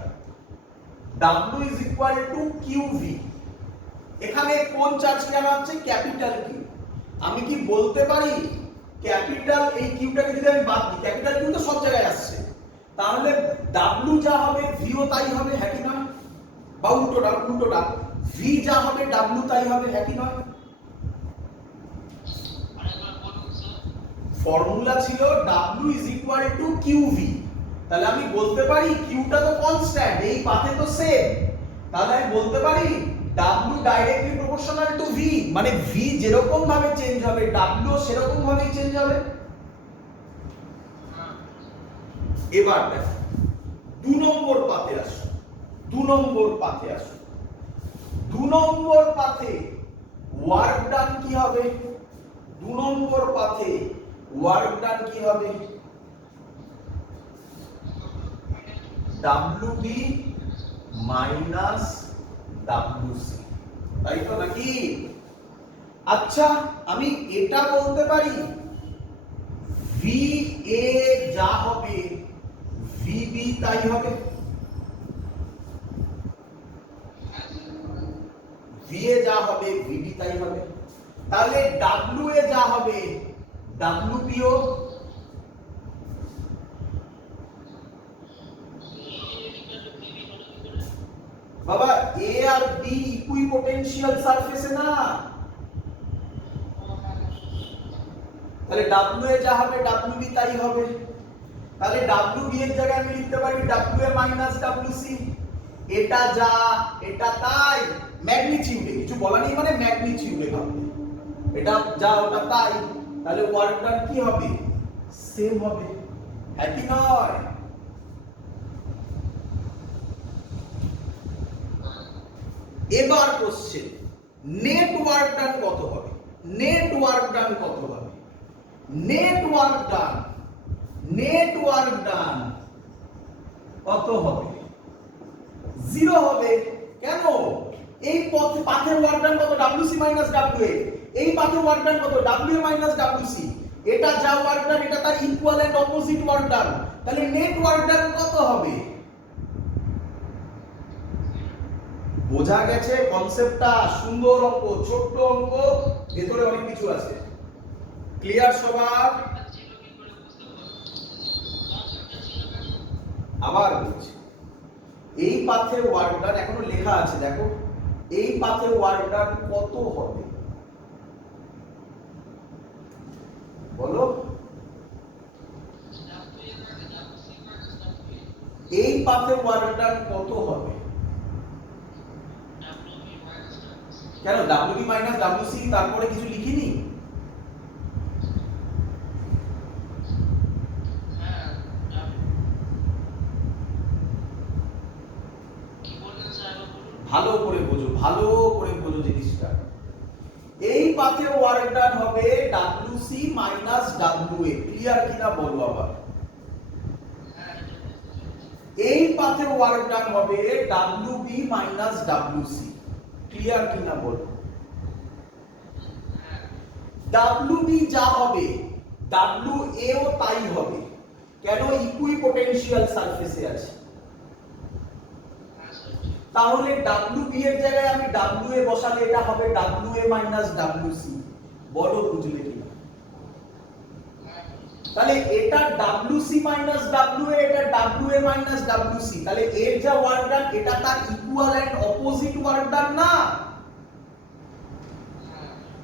W is equal to QV। এখানে কোন চার্জকে আনা হচ্ছে? Capital Q. আমি কি বলতে পারি ক্যাপিটাল, এই কিউটাকে যদি আমি বাদ দিই, ক্যাপিটাল কিউ তো সব জায়গায় আসছে, তাহলে W যা হবে V ও তাই হবে, হ্যাঁ কি নয়? বা উল্টোটা, উল্টোটা V যা হবে W তাই হবে, হ্যাঁ কি নয়? ফর্মুলা ছিল W is equal to QV, তাহলে আমি বলতে পারি কিউটা তো কনস্ট্যান্ট, এই পাথে তো সেম, তাহলে আমি বলতে পারি W directly proportional to V, মানে V যেরকম ভাবে চেঞ্জ হবে W সেরকম ভাবেই চেঞ্জ হবে। এবার দেখো 2 নম্বর পাথে আসো, 2 নম্বর পাথে আসো। 2 নম্বর পাথে ওয়ার্ক ডান কি হবে? 2 নম্বর পাথে ওয়ার্ক ডান কি হবে? WB মাইনাস WC, তাই তো নাকি? আচ্ছা, আমি এটা বলতে পারি VA যা হবে VB তাই হবে, VA যা হবে VB তাই হবে, তাহলে WA যা হবে WB ও। বাবা A আর B ইকুইপোটেনশিয়াল সারফেসে না, তাহলে WA যা হবে WB তাই হবে, তাহলে WB এর জায়গায় আমি লিখতে পারি WA মাইনাস WC। এটা যা এটা তাই, ম্যাগনিটিউডে কিছু বলা নেই, মানে ম্যাগনিটিউডে হবে, এটা যা ওটা তাই, তাহলে ওয়ার্ক ডান কি হবে? সেম হবে, হ্যাঁ কি নয়? এবার কোশ্চেন, নেট ওয়ার্ক ডান কত হবে? নেট ওয়ার্ক ডান কত হবে? Net work done, net work done কত হবে? 0 হবে। কেন? এই পাথের ওয়ার্ক ডান কত WC মাইনাস WA, এই পাথের ওয়ার্ক ডান কত WA মাইনাস WC, এটা যা ওয়ার্ক ডান এটা তার equal and opposite work done, তাহলে নেট ওয়ার্ক ডান কত হবে? বোঝা গেছে কনসেপ্টটা? সুন্দর অঙ্ক, ছোট্ট অঙ্ক, ভেতরে অনেক কিছু আছে। ক্লিয়ার সবার? আবার বলছি, এই পাথের ওয়ার্ক ডান এখনো লেখা আছে, দেখো এই পাথের ওয়ার্ক ডান কত হবে বলো? এই পাথের ওয়ার্ক ডান কত হবে? কেন WB মাইনাস WC তারপরে কিছু লিখিনি? ভালো করে বোঝো, ভালো করে বোঝো জিনিসটা। এই পাথে ওয়ার্ক ডান হবে WC মাইনাস WA, ক্লিয়ার কিনা বলো আবার? এই পাথে ওয়ার্ক ডান হবে WB মাইনাস WC, ক্লিয়ার কিনা বলো? WB যা হবে WA ও তাই হবে, কেন? ইকুইপোটেনশিয়াল সারফেসে আছে। তাহলে WB এর জায়গায় আমি WA বসালে এটা হবে WA মাইনাস WC, বলো বুঝলে কিনা? তাহলে এটা WC মাইনাস WA, এটা WA মাইনাস WC, তাহলে এর যা ওয়ার্ক ডান এটা তার equal and opposite work done না?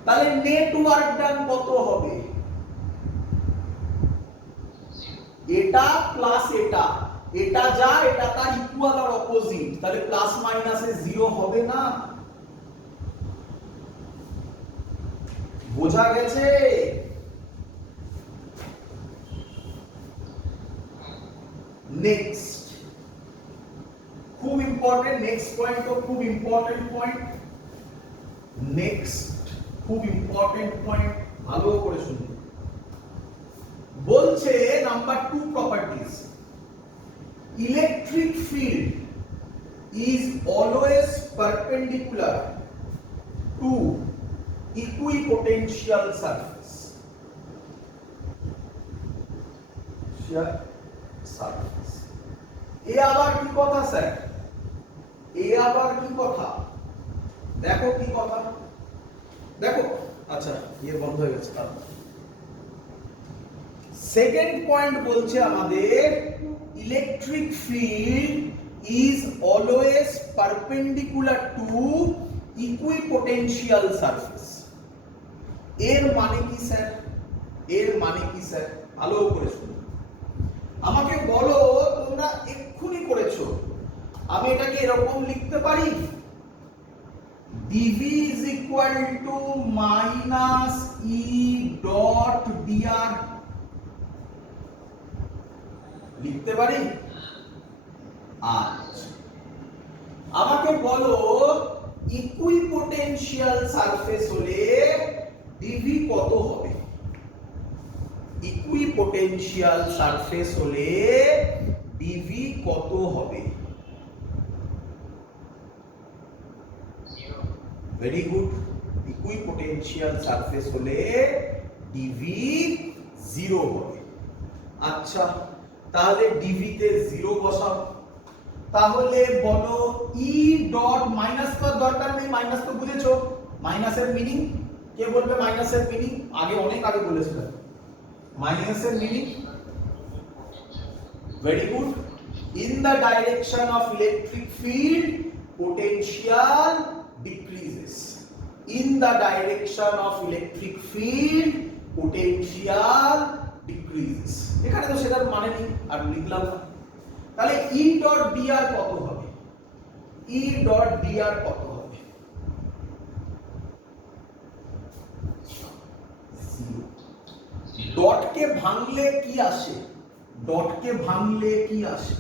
তাহলে নেট ওয়ার্ক ডান কত হবে? এটা প্লাস এটা, এটা যা এটা তার ইকুয়াল আর অপোজিট, তাহলে প্লাস মাইনাসে জিরো হবে না? বোঝা গেছে? নেক্সট খুব ইম্পর্টেন্ট, নেক্সট পয়েন্ট তো খুব ইম্পর্টেন্ট পয়েন্ট, নেক্সট খুব ইম্পর্টেন্ট পয়েন্ট, ভালো করে শুনুন। বলছে number 2 properties, electric field is always perpendicular to equipotential surface. এ আবার কি কথা স্যার? এ আবার কি কথা? দেখো কি কথা, দেখো। আচ্ছা ইয়ে বন্ধ হয়ে গেছে। সেকেন্ড পয়েন্ট বলছে আমাদের electric field is always perpendicular to equipotential surface. এর মানে কি স্যার? এর মানে কি স্যার? ভালো করে শুনুন, আমাকে বলো, তোমরা এক্ষুনি করেছো, আমি এটাকে এরকম লিখতে পারি, dv is equal to minus e dot dr, লিখতে পারি? আচ্ছা আমাকে বলো ইকুইপোটেনশিয়াল সারফেস হলে dv কত হবে? ইকুইপোটেনশিয়াল সারফেস হলে dv কত হবে? ভেরি গুড, ইকুইপোটেনশিয়াল সারফেস হলে dv 0 হবে। আচ্ছা তাহলে dv তে 0 বসাও, তাহলে বলো e ডট মাইনাস করার দরকার নেই, মাইনাস তো বুঝেছো, মাইনাসের মিনিং কে বলবে? মাইনাসের মিনিং আগে অনেক আগে বলেছিলাম, মাইনাসের meaning very good, in the direction of electric field potential decreases, in the direction of electric field potential decreases. এখানে তো সেটার মানে নেই আর লিখলাম না। তাহলে E ডট dr কত হবে? E ডট dr কত হবে? 0। ডটকে ভাঙলে কি আসে? ডটকে ভাঙলে কি আসে?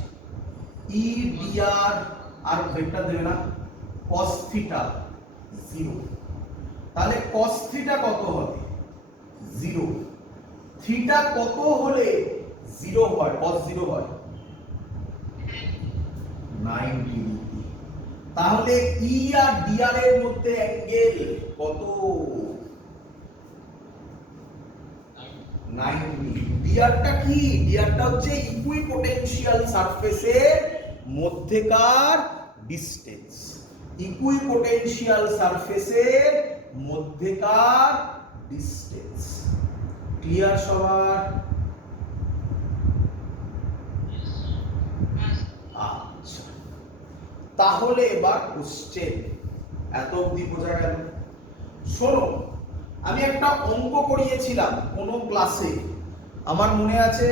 E dr আর ভেক্টর দেবে না, cos থিটা 0। তাহলে cos থিটা কত হবে? 0। থিটা কত হলে 0 হয়? cos 0 হয় 90 ডিগ্রি। তাহলে ই আর ডিআর এর মধ্যে অ্যাঙ্গেল কত? 90। ডিআরটা কি? ডিআরটা হচ্ছে ইকুইপোটেনশিয়াল সারফেসের মধ্যেকার ডিসটেন্স। ইকুইপোটেনশিয়াল সারফেসের মধ্যেকার ডিসটেন্স। ক্লিয়ার সবার? আচ্ছা, তাহলে এবার কোশ্চেন। এত অবধি বোঝা গেল? শোনো, আমি একটা অঙ্ক করিয়েছিলাম কোনো ক্লাসে, আমার মনে আছে।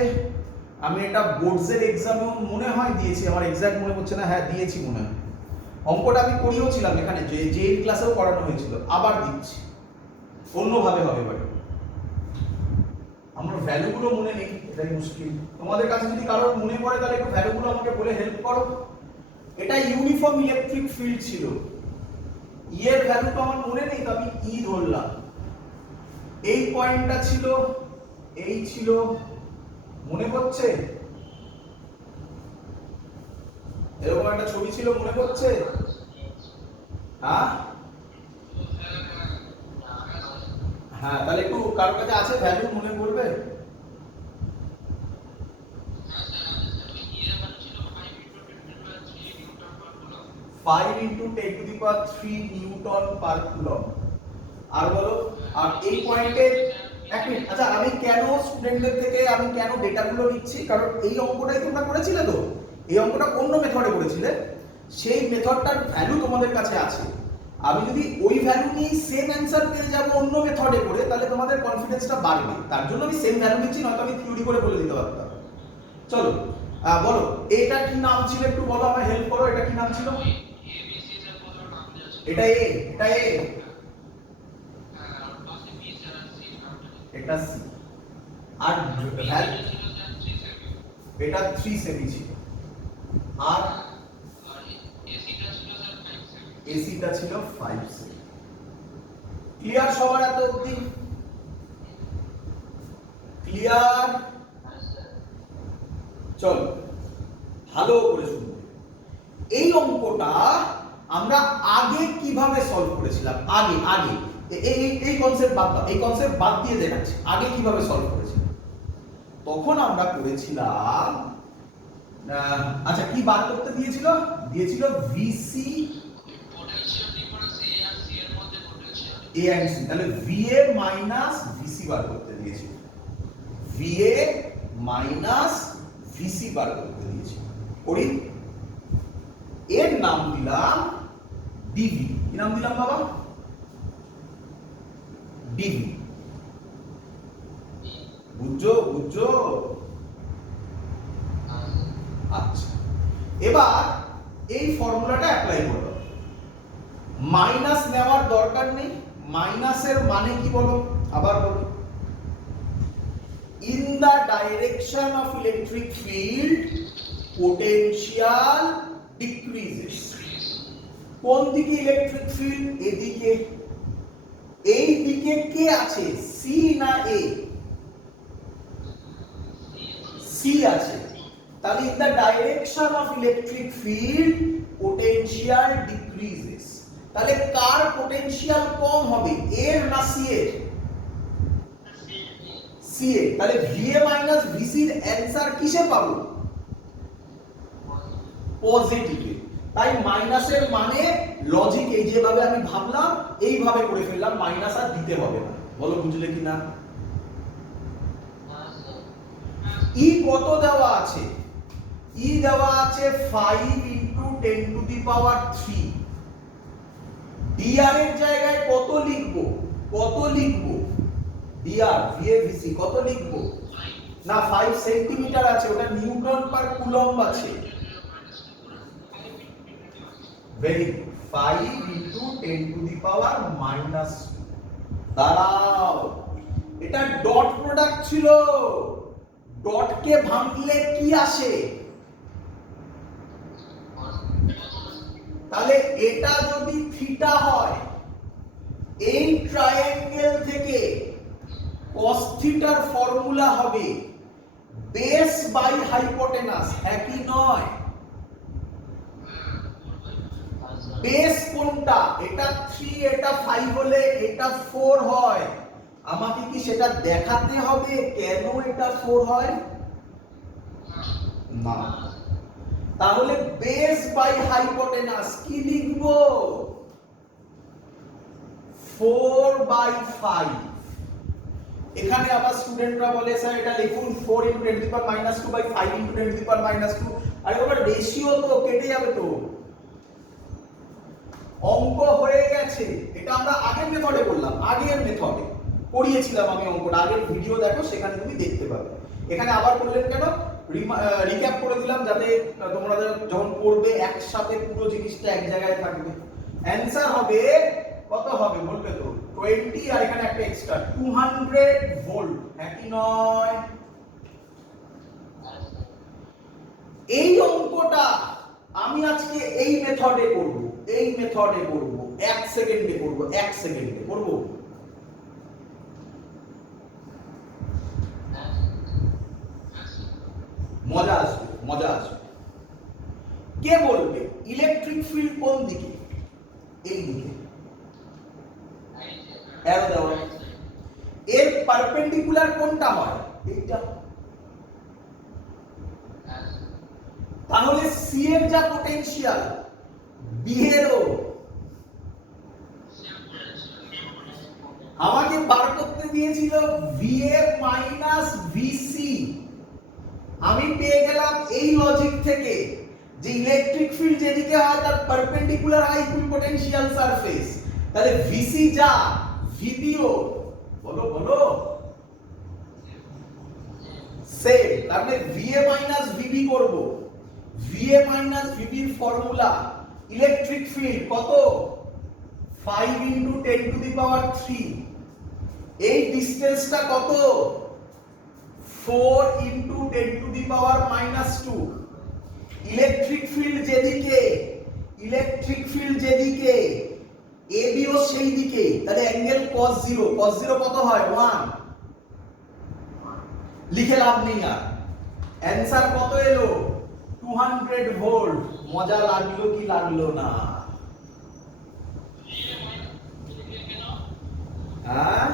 আমি এটা বোর্ডসের এক্সামেও মনে হয় দিয়েছি, আমার এক্সাক্ট মনে হচ্ছে না, হ্যাঁ দিয়েছি মনে হয়। অঙ্কটা আমি করিয়েছিলাম এখানে, যে ক্লাসেও করানো হয়েছিল, আবার দিচ্ছি, অন্যভাবে হবে এবার। আমার ভ্যালুগুলো মনে নেই, এটাই মুশকিল। তোমাদের কাছে যদি কারোর মনে পড়ে তাহলে একটু ভ্যালুগুলো আমাকে বলে হেল্প করো। এটা ইউনিফর্ম ইলেকট্রিক ফিল্ড ছিল। ই এর ভ্যালু তো আমার মনে নেই, তো আমি ই ধরলাম। এই পয়েন্টটা ছিল, এই ছিল, মনে পড়ছে? এরকম একটা ছবি ছিল, মনে পড়ছে? হ্যাঁ হ্যাঁ, তাহলে একটু কারোর কাছে আছে ভ্যালু, মনে করবে? 5 × 10⁻³ নিউটন পার কুলম। আর বলো, আর এই পয়েন্টের এক মিনিট। আচ্ছা, আমি কেন স্টুডেন্টদের থেকে আমি কেন ডেটাগুলো নিচ্ছি? কারণ এই অঙ্কটাই তোমরা করেছিলে তো, এই অঙ্কটা অন্য মেথডে করেছিলে, সেই মেথডটার ভ্যালু তোমাদের কাছে আছে। আমি যদি ওই ভ্যালু নিয়ে সেম অ্যান্সার পেয়ে যাবো অন্য মেথডে করে, তাহলে তোমাদের কনফিডেন্সটা বাড়বে। তার জন্য আমি সেম ভ্যালু নিচ্ছি, নয়তো আমি থিওরি করে বলে দিতে পারতাম। চলো বলো, এটা কি নাম ছিল একটু বলো, আমায় হেল্প করো। এটা কি নাম ছিল? এটা এ, এটা এ, এটা সি, আর এটা 3 সেমি ছিল, আর এসিটা ছিল 5 সেমি। ক্লিয়ার সবার এত অবধি? ক্লিয়ার? চলো ভালো করে শুনবে। এই অঙ্কটা আমরা আগে কিভাবে সলভ করেছিলাম, আগে আগে এই কনসেপ্ট বাদ দাও, এই কনসেপ্ট বাদ দিয়ে দেখাচ্ছি আগে কিভাবে সলভ করেছিলাম। তখন আমরা করেছিলাম, আচ্ছা কি বার করতে দিয়েছিল? দিয়েছিল ভিসি এ এন্ড সি, তাহলে ভিএ মাইনাস ভিসি বার করতে দিয়েছিল। ভিএ মাইনাস ভিসি বার করতে দিয়েছিল। করি, এর নাম দিলাম ডিভি। কি নাম দিলাম বাবা? ডিভি। বুঝছো? বুঝছো? আচ্ছা, এবার এই ফর্মুলাটা অ্যাপ্লাই করো। মাইনাস নেওয়ার দরকার নেই। মাইনাসের মানে কি বলো? আবার বলো। In the direction of electric field potential decreases. কোন দিকে ইলেকট্রিক ফিল্ড? এদিকে। এই দিকে কে আছে? সি না এ? সি আছে। তাহলে in the direction of electric field potential decreases. তাহলে কার পোটেনশিয়াল কম হবে, এর না সি এর? সি এর। তাহলে ভিএ মাইনাস ভিসি এর অ্যানসার কিসে পাবো? পজিটিভে। তাই মাইনাসের মানে লজিক এই যেভাবে আমি ভাবলাম এইভাবে করে ফেললাম, মাইনাস আর দিতে হবে না। বলো বুঝলে কি না? ই কত দেওয়া আছে? ই দেওয়া আছে 5 × 10⁻³ ডিআর এর জায়গায় কত লিখবো? কত লিখবো? ডিআর ভিএ ভিসি কত লিখবো? না 5 সেন্টিমিটার আছে, ওটা নিউটন পার কুলম্ব আছে। Very good. 5 × 10⁻²। দাঁড়াও, এটা ডট প্রোডাক্ট ছিল। ডটকে ভাঙলে কি আসে? তাহলে এটা যদি থিটা হয়, এই ট্রায়াঙ্গেল থেকে cos থিটার ফর্মুলা হবে বেস বাই হাইপোটেনাস। হ্যাঁ কি নয়? বেস কোনটা, এটা 3 এটা 5 হলে এটা 4 হয়, আমাকে কি সেটা দেখাতে হবে কেন এটা 4 হয়? না। তাহলে বেস বাই হাইপোটেনাস কি লিখবো? 4/5। এখানে আবার স্টুডেন্টরা বলে স্যার এটা লিখুন 4 × 10⁻² বাই 5 × 10⁻²। আরে বাবা রেশিও তো কেটে যাবে তো, অঙ্ক হয়ে গেছে। এটা আমরা আগের মেথডে বললাম, আগের মেথডে করিয়েছিলাম আমি অঙ্কটা, আগের ভিডিও দেখো সেখানে তুমি দেখতে পাবে। এখানে আবার বললেন কেন, রিক্যাপ করে দিলাম যাতে তোমরা যখন পড়বে একসাথে পুরো জিনিসটা এক জায়গায় থাকবে। অ্যানসার হবে কত হবে বলবে তো, 20 আর এখানে একটা এক্সট্রা 200 ভোল্ট, একই নয়? এই অঙ্কটা আমি আজকে এই মেথডে করব, এই মেথডে করব, 1 সেকেন্ডে করব, 1 সেকেন্ডে করব। মজা আসবে, মজা আসবে। কে বলবে ইলেকট্রিক ফিল্ড কোন দিকে? এই দিকে, অ্যারো দেওয়া। এর পারপেন্ডিকুলার কোনটা হয়? এইটা। তাহলে সি এর যা পটেনশিয়াল, বি এরও আমাকে বার করতে দিয়েছিল VA মাইনাস VC। আমি পেয়ে গেলাম এই লজিক থেকে যে ইলেকট্রিক ফিল্ড যেদিকে হয় তার পারপেন্ডিকুলার হয় ইকুইপোটেনশিয়াল সারফেস। তাহলে VC যা VB ও বলো বলো সেম। তাহলে VA মাইনাস VB করব। VA মাইনাস VB এর ফর্মুলা ইলেকট্রিক ফিল্ড কত? 5 × 10⁻³ এই ডিসটেন্সটা কত? 4 × 10⁻²। ইলেকট্রিক ফিল্ড যেদিকে, ইলেকট্রিক ফিল্ড যেদিকে AB ও সেই দিকে, তাহলে অ্যাঙ্গেল cos 0, cos 0 কত হয়? 1। লিখে লাভ নেই আর। অ্যানসার কত এলো? 200 ভোল্ট। মজা লাগলো কি লাগলো না? হ্যাঁ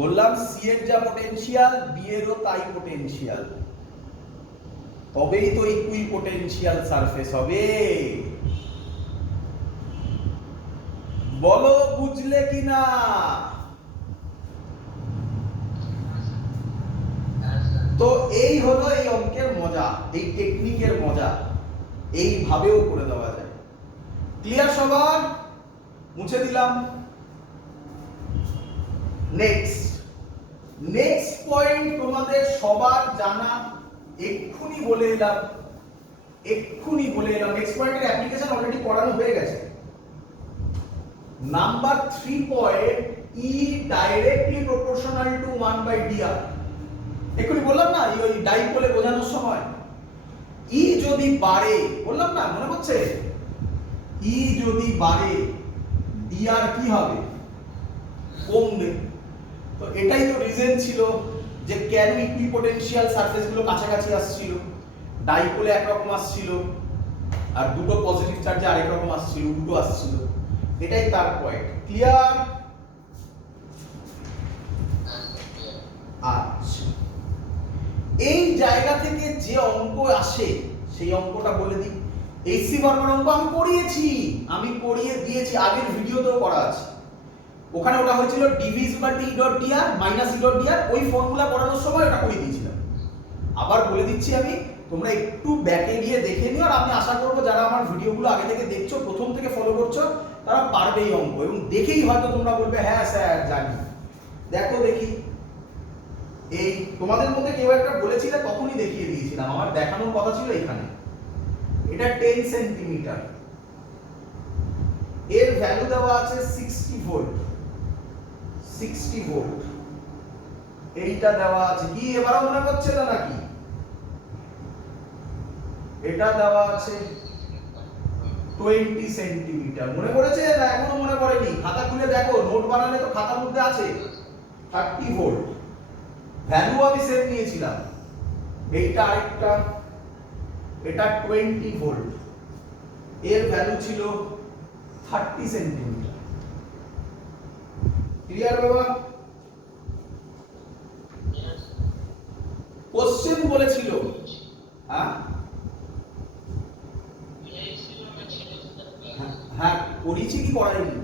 বললাম সি এর যা পটেনশিয়াল বি এরও তাই পটেনশিয়াল, তবেই তো ইকুইপোটেনশিয়াল সারফেস হবে। বলো বুঝলে কিনা? তো এই হলো এই অঙ্কের মজা, এই টেকনিকের মজা, এইভাবেও করে দেওয়া যায়। ক্লিয়ার সবার? মুছে দিলাম। নেক্সট পয়েন্ট তোমাদের সবার জানা, এক্ষুনি বলে এলাম, এক্ষুনি বলে এলাম। নেক্সট পয়েন্টের অ্যাপ্লিকেশন অলরেডি করানো হয়ে গেছে। Number 3 point, E directly proportional to 1/dr। এক্ষুনি বললাম না ওই ডাইপোলে বোঝানোর সময় E যদি বাড়ে, বললাম না মনে পড়ছে? E যদি বাড়ে dr কি হবে? কমবে। তো এটাই তো রিজন ছিল যে কেন ইকুইপোটেনশিয়াল সারফেস গুলো কাছাকাছি আসছিল। ডাইপোলে একরকম আসছিল আর দুটো পজিটিভ চার্জে আরেক রকম আসছিল, দুটো আসছিল। এটাই তার পয়েন্ট। ক্লিয়ার? আচ্ছা, এই জায়গা থেকে যে অঙ্ক আসে সেই অঙ্কটা বলে দিই। HC বর্গের অঙ্ক আমি করিয়েছি, আমি করিয়ে দিয়েছি, আগের ভিডিওতেও করা আছে। ওখানে ওটা হয়েছিল dV/d.dr মাইনাস e.dr, ওই ফর্মুলা পড়ানোর সময় ওটা করে দিয়েছিলাম। আবার বলে দিচ্ছি আমি, তোমরা একটু ব্যাকে গিয়ে দেখে নিও। আর আমি আশা করবো যারা আমার ভিডিওগুলো আগে থেকে দেখছো, প্রথম থেকে ফলো করছো, তারা পারবে এই অঙ্ক, এবং দেখেই হয়তো তোমরা বলবে হ্যাঁ স্যার জানি। দেখো দেখি, এই তোমাদের মধ্যে কেউ একটা বলেছিলে তখনই দেখিয়ে দিয়েছিলাম, আমার দেখানোর কথা ছিল এখানে। এটা 10 সেন্টিমিটার, এর ভ্যালু দেওয়া আছে 60 ভোল্ট, 60 ভোল্ট। এইটা দেওয়া আছে কি, এবারে মনে পড়ছে না নাকি? এটা দেওয়া আছে 20 সেন্টিমিটার। মনে পড়েছে না এখনো মনে পড়েনি? খাতা খুলে দেখো, নোট বানালে তো খাতার মধ্যে আছে। 30 ভোল্ট, ভ্যালু আমি সেম নিয়েছিলাম। এইটা আরেকটা, এটা 20 ভোল্ট, এর ভ্যালু ছিল 30 সেন্টিমিটার। ক্লিয়ার বাবা? কোশ্চেন বলেছিল, হ্যাঁ হ্যাঁ করিয়েছি কি করাইনি?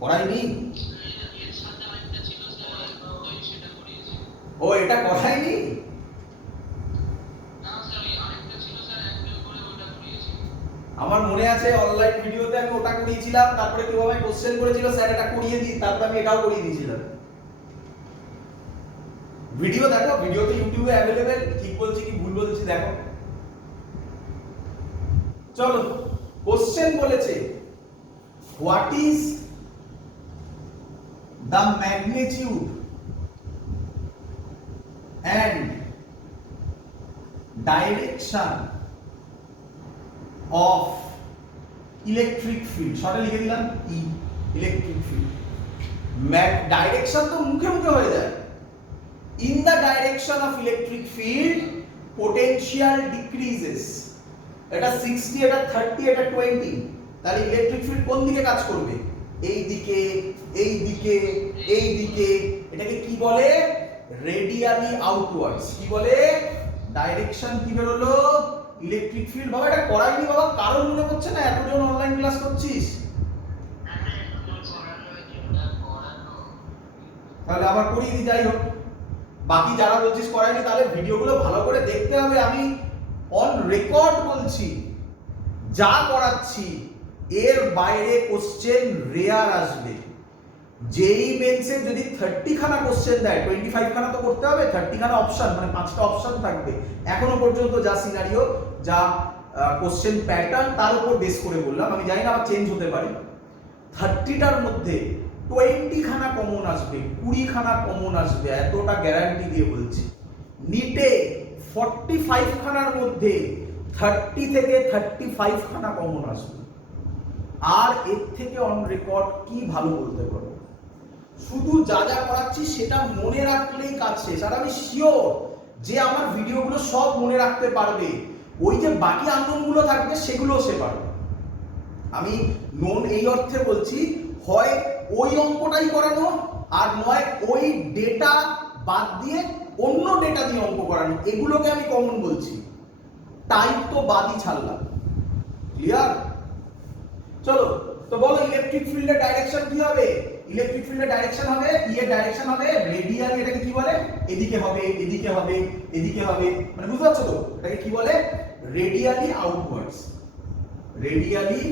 করাইনি? ও এটা করাইনি? আমার মনে আছে অনলাইন ভিডিওতে আমি ওটা করিয়েছিলাম, তারপরে কেউ আমায় কোশ্চেন করেছিল স্যার এটা করিয়ে দিন, তারপর আমি এটাও করিয়ে দিয়েছিলাম। ভিডিও দেখো, ভিডিওতে ইউটিউবে অ্যাভেলেবেল, ঠিক বলছি কি ভুল বলছি দেখো। চলো, কোশ্চেন বলেছে what is the magnitude and direction of electric field, শর্টে লিখে দিলাম ই, ইলেকট্রিক ফিল্ড। ডাইরেকশন তো মুখে মুখে হয়ে যায়। In the direction of electric field potential decreases. এটা 60, এটা 30, এটা 20। তাহলে ইলেকট্রিক ফিল্ড কোন দিকে কাজ করবে? এই দিকে, এই দিকে, এই দিকে। এটাকে কি বলে? Radially outwards. কি বলে? ডাইরেকশন কি বেরোলো? Electric field. বাবা এটা করাইনি বাবা, কারণ মনে করছে না? এতজন অনলাইন ক্লাস করছিস, তাহলে আবার করিয়ে দি। যাই হোক, বাকি যারা বলছিস করাইনি, তাহলে ভিডিওগুলো ভালো করে দেখতে হবে। আমি অন রেকর্ড বলছি, যা করাচ্ছি এর বাইরে কোশ্চেন রেয়ার আসবে। যেই মেন্সে যদি 30 খানা কোশ্চেন দেয়, 25 খানা তো করতে হবে, 30 খানা অপশন, মানে 5টা অপশন থাকবে। এখনো পর্যন্ত যা সিনারিও, যা কোশ্চেন প্যাটার্ন, তার উপর বেস করে বললাম। আমি জানি না আবার চেঞ্জ হতে পারে। 30টার মধ্যে 20 খানা কমন আসবে, 20 খানা কমন আসবে, এতটা গ্যারান্টি দিয়ে বলছি। নিটে 45 খানার মধ্যে 30 থেকে 35 খানা কমন আসবে। আর এর থেকে অন রেকর্ড কি ভালো বলতে পারবো? শুধু যা যা করাচ্ছি সেটা মনে রাখলেই কাজ শেষ। আর আমি শিওর যে আমার ভিডিওগুলো সব মনে রাখতে পারবে, ওই যে বাকি আন্দোলনগুলো থাকবে সেগুলোও সে পারবে। আমি নোন এই অর্থে বলছি, হয় ওই অঙ্কটাই করানো, আর নয় ওই ডেটা বাদ দিয়ে অন্য ডেটা দিয়ে অঙ্ক করানো। এগুলোকে আমি কমন বলছি, টাইপ তো বাদই ছাড়লাম। ক্লিয়ার? চলো, তো বলো ইলেকট্রিক ফিল্ডের ডাইরেকশন কি হবে? ইলেকট্রিক ফিল্ডের ডাইরেকশন হবে, ই এর ডাইরেকশন হবে রেডিয়ালি। এটাকে কি বলে? এদিকে হবে, এদিকে হবে, এদিকে হবে, মানে বুঝতে পারছো তো? এটাকে কি বলে? Radially outwards. Radially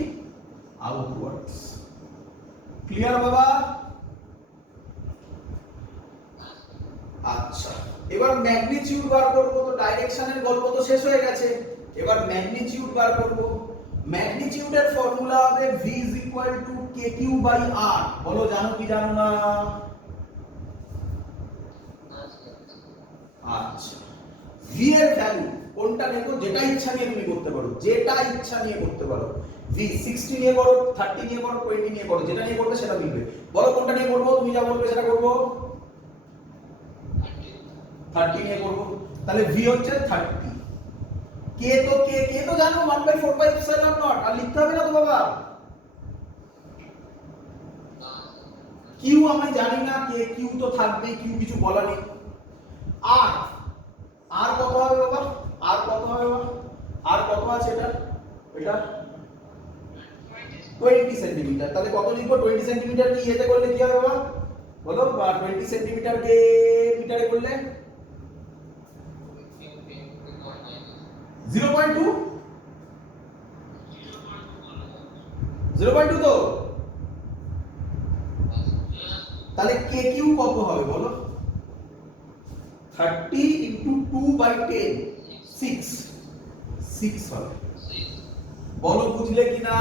outwards. Clear বাবা? আচ্ছা, এবার ম্যাগনিটিউড বার করব। তো ডাইরেকশনের গল্প তো শেষ হয়ে গেছে, এবার ম্যাগনিটিউড বার করব। ম্যাগনিটিউডের ফর্মুলা হবে v kq r। বলো জানো কি জানো না? আচ্ছা, v এর ভ্যালু কোনটা নেব? যেটা ইচ্ছা নিয়ে তুমি করতে পারো, যেটা ইচ্ছা নিয়ে করতে পারো। v 60 নিয়ে করো, 30 নিয়ে করো, 20 নিয়ে করো, যেটা নিয়ে করবে সেটা মিলবে। বলো কোনটা নিয়ে করব? তুমি যা বলবে সেটা করব। 30 নিয়ে করব। তাহলে v হচ্ছে 30। কে তো জানো 1/4πε0। আর লিখতে হবে না তো বাবা। কিউ আমি জানি না, কে কিউ তো থাকবে, কিউ কিছু বলা নেই। আর কত হবে বাবা? আর কত হবে বাবা? আর কত আছে এটা? এটা 20 সেন্টিমিটার। তাহলে কত লিখবো? 20 সেন্টিমিটার কি এতে করলে কি হবে বাবা? বলো, 20 সেন্টিমিটার কে মিটারে করলে 0.2 0.2 তো। তাহলে কে কিউ কত হবে বলো? 30 into 2/10, 6 হবে। বলো বুঝলে কিনা?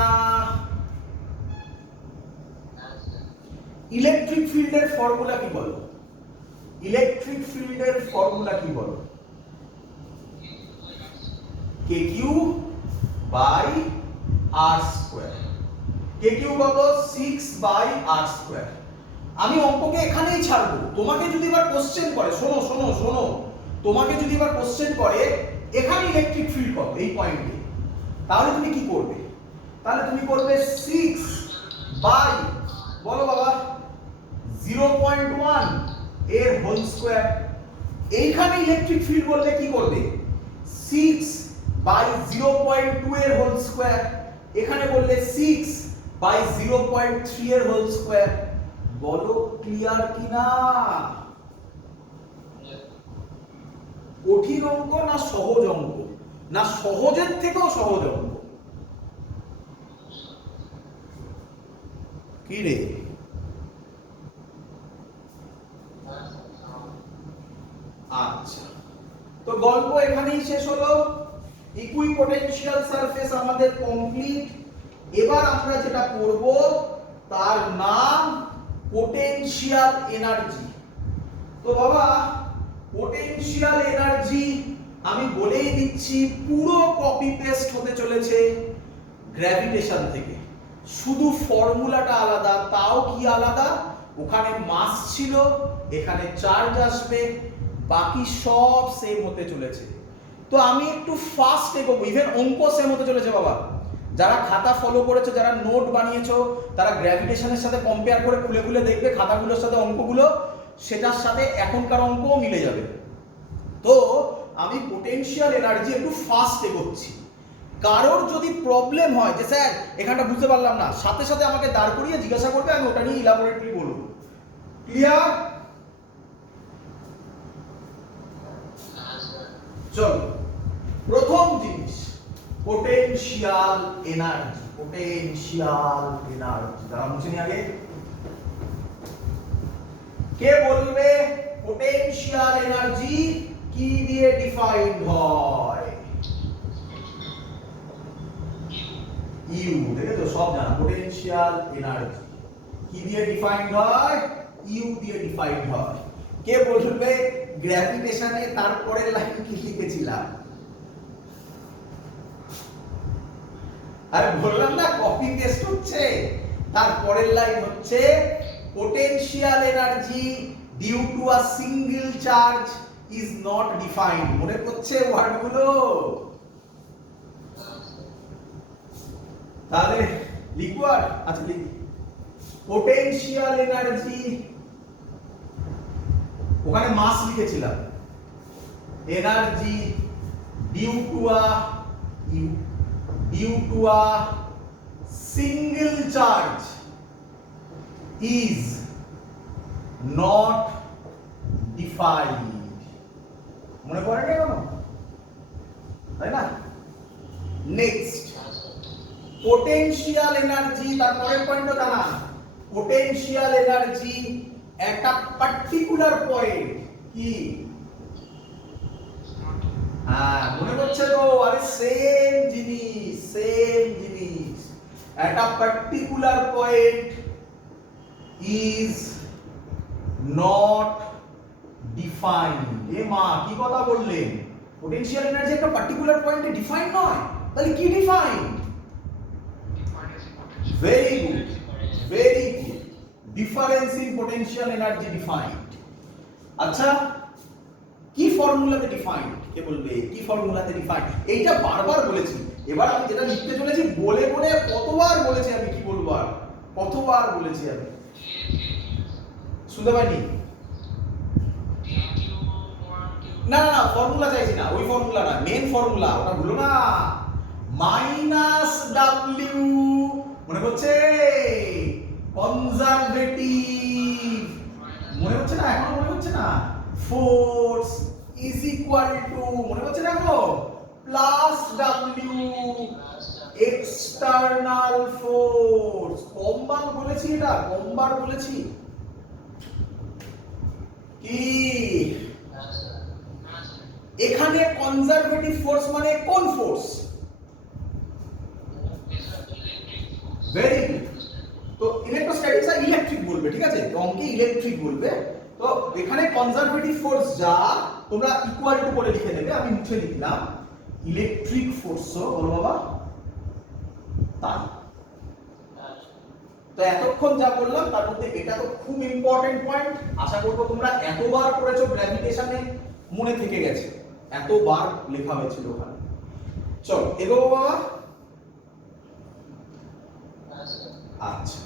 ইলেকট্রিক ফিল্ডের ফর্মুলা কি বলো? ইলেকট্রিক ফিল্ডের ফর্মুলা কি বলো? kq by r square। kq কত? 6/r²। আমি অঙ্ককে এখানেই ছাড়বো। তোমাকে যদি এবার কোশ্চেন করে, শোনো শোনো শোনো, তোমাকে যদি এবার কোশ্চেন করে এখানে ইলেকট্রিক ফিল্ড কত এই পয়েন্টে, তাহলে তুমি কি করবে? তাহলে তুমি করবে 6 বাই, বলো বাবা, 0.1 এর হোল স্কয়ার। এইখানে ইলেকট্রিক ফিল্ড বললে কি করবে? 6 বাই 0.2 এর হোল স্কয়ার। এখানে বললে 6 বাই 0.3 এর হোল স্কয়ার। বলো ক্লিয়ার কিনা? কঠিন অঙ্ক না সহজ অঙ্ক? না সহজের থেকেও সহজ অঙ্ক? কি রে? আচ্ছা, তো গল্প এখানেই শেষ হলো। ইকুইপোটেনশিয়াল সারফেস আমাদের কমপ্লিট। এবার আমরা যেটা করব তার নাম পোটেনশিয়াল এনার্জি। তো বাবা, পোটেনশিয়াল এনার্জি আমি বলেই দিচ্ছি পুরো কপি পেস্ট হতে চলেছে গ্র্যাভিটেশন থেকে, শুধু ফর্মুলাটা আলাদা। তাও কি আলাদা? ওখানে মাস ছিল, এখানে চার্জ আসবে, বাকি সব সেম হতে চলেছে। তো আমি একটু ফাস্ট এগোবো, ইভেন অঙ্ক সেম হতে চলেছে বাবা। যারা খাতা ফলো করেছো, যারা নোট বানিয়েছো, তারা গ্র্যাভিটেশনের সাথে কম্পেয়ার করে খুলে খুলে দেখবে খাতাগুলোর সাথে অঙ্কগুলো, সেটার সাথে এখনকার অঙ্কও মিলে যাবে। তো আমি পোটেনশিয়াল এনার্জি একটু ফাস্ট এগোচ্ছি। কারোর যদি প্রবলেম হয় যে স্যার এখানটা বুঝতে পারলাম না, সাথে সাথে আমাকে দাঁড় করিয়ে জিজ্ঞাসা করবে, আমি ওটা নিয়ে ইলাবোরেটলি বলবো। ক্লিয়ার? চলো, প্রথম জিনিস পোটেনশিয়াল এনার্জি। পোটেনশিয়াল এনার্জি তারা মুছে নিয়ে আগে কে বলবে পোটেনশিয়াল এনার্জি কি দিয়ে ডিফাইন্ড হয়? ইউ, দেখে তো সব জানা। পোটেনশিয়াল এনার্জি কি দিয়ে ডিফাইন্ড হয়? ইউ দিয়ে ডিফাইন্ড হয়। কে বলবে গ্র্যাভিটেশনে তারপরের লাইন কি লিখেছিলাম? আরে বললাম না কপি পেস্ট হচ্ছে। তারপরের লাইন হচ্ছে potential energy due to a single charge is not defined। মনে করছে ওয়ার্ডগুলো? তাহলে লিখবো আর? আচ্ছা লিখি। potential energy, ওখানে মাস লিখেছিলাম, energy due to a single charge is not defined। মনে পড়ে না কেন? তাই না? নেক্সট পোটেনশিয়াল এনার্জি, তারপরের পয়েন্টটা জানা। পোটেনশিয়াল এনার্জি একটা পার্টিকুলার পয়েন্ট কি? হ্যাঁ, মনে করছে তো? আরে সেম জিনিস, সেম জিনিস। একটা particular point is not defined। এ মা কি কথা বললেন? পোটেনশিয়াল এনার্জি একটা পার্টিকুলার পয়েন্টে ডিফাইন নয়, তাহলে কি define? Very good, very good. Difference in potential energy defined. আচ্ছা, কি ফর্মুলাতে ডিফাইন্ড? কে বলবে কি ফর্মুলাতে ডিফাইন্ড? এইটা বারবার বলেছি। এবার আমি যেটা লিখতে চলেছি বলে বলে কতবার বলেছি আমি, কি বলবো আর, কতবার বলেছি আমি, শুনতে পাইনি? না না, ফর্মুলা চাইছি না, ওই ফর্মুলা না, মেন ফর্মুলা, ওটা ভুলো না। মাইনাস ডাব্লিউ, মনে হচ্ছে? কনজারভেটিভ, মনে হচ্ছে না? এখনো মনে হচ্ছে না? ফোর্স ইজ ইকুয়াল টু, মনে হচ্ছে না এখন? Plus W external force. কমবার বলেছি, এটা কমবার বলেছি কি? এখানে কনজারভেটিভ ফোর্স মানে কোন ফোর্স? Very good. তো ইলেকট্রোস্ট্যাটিক্স আর ইলেকট্রিক বলবে, ঠিক আছে? অঙ্কে ইলেকট্রিক বলবে। তো এখানে কনজারভেটিভ ফোর্স যা, তোমরা ইকুয়াল টু করে লিখে নেবে, আমি মুছে লিখলাম। ইলেকট্রিক ফোর্স বলো বাবা তাই। তো এতক্ষণ যা বললাম তার মধ্যে এটা তো খুব ইম্পর্টেন্ট পয়েন্ট। আশা করবো তোমরা এতবার করেছো গ্র্যাভিটেশনে, মনে থেকে গেছে, এতবার লেখা হয়েছিল ওখানে। চলো এগোবো বাবা। আচ্ছা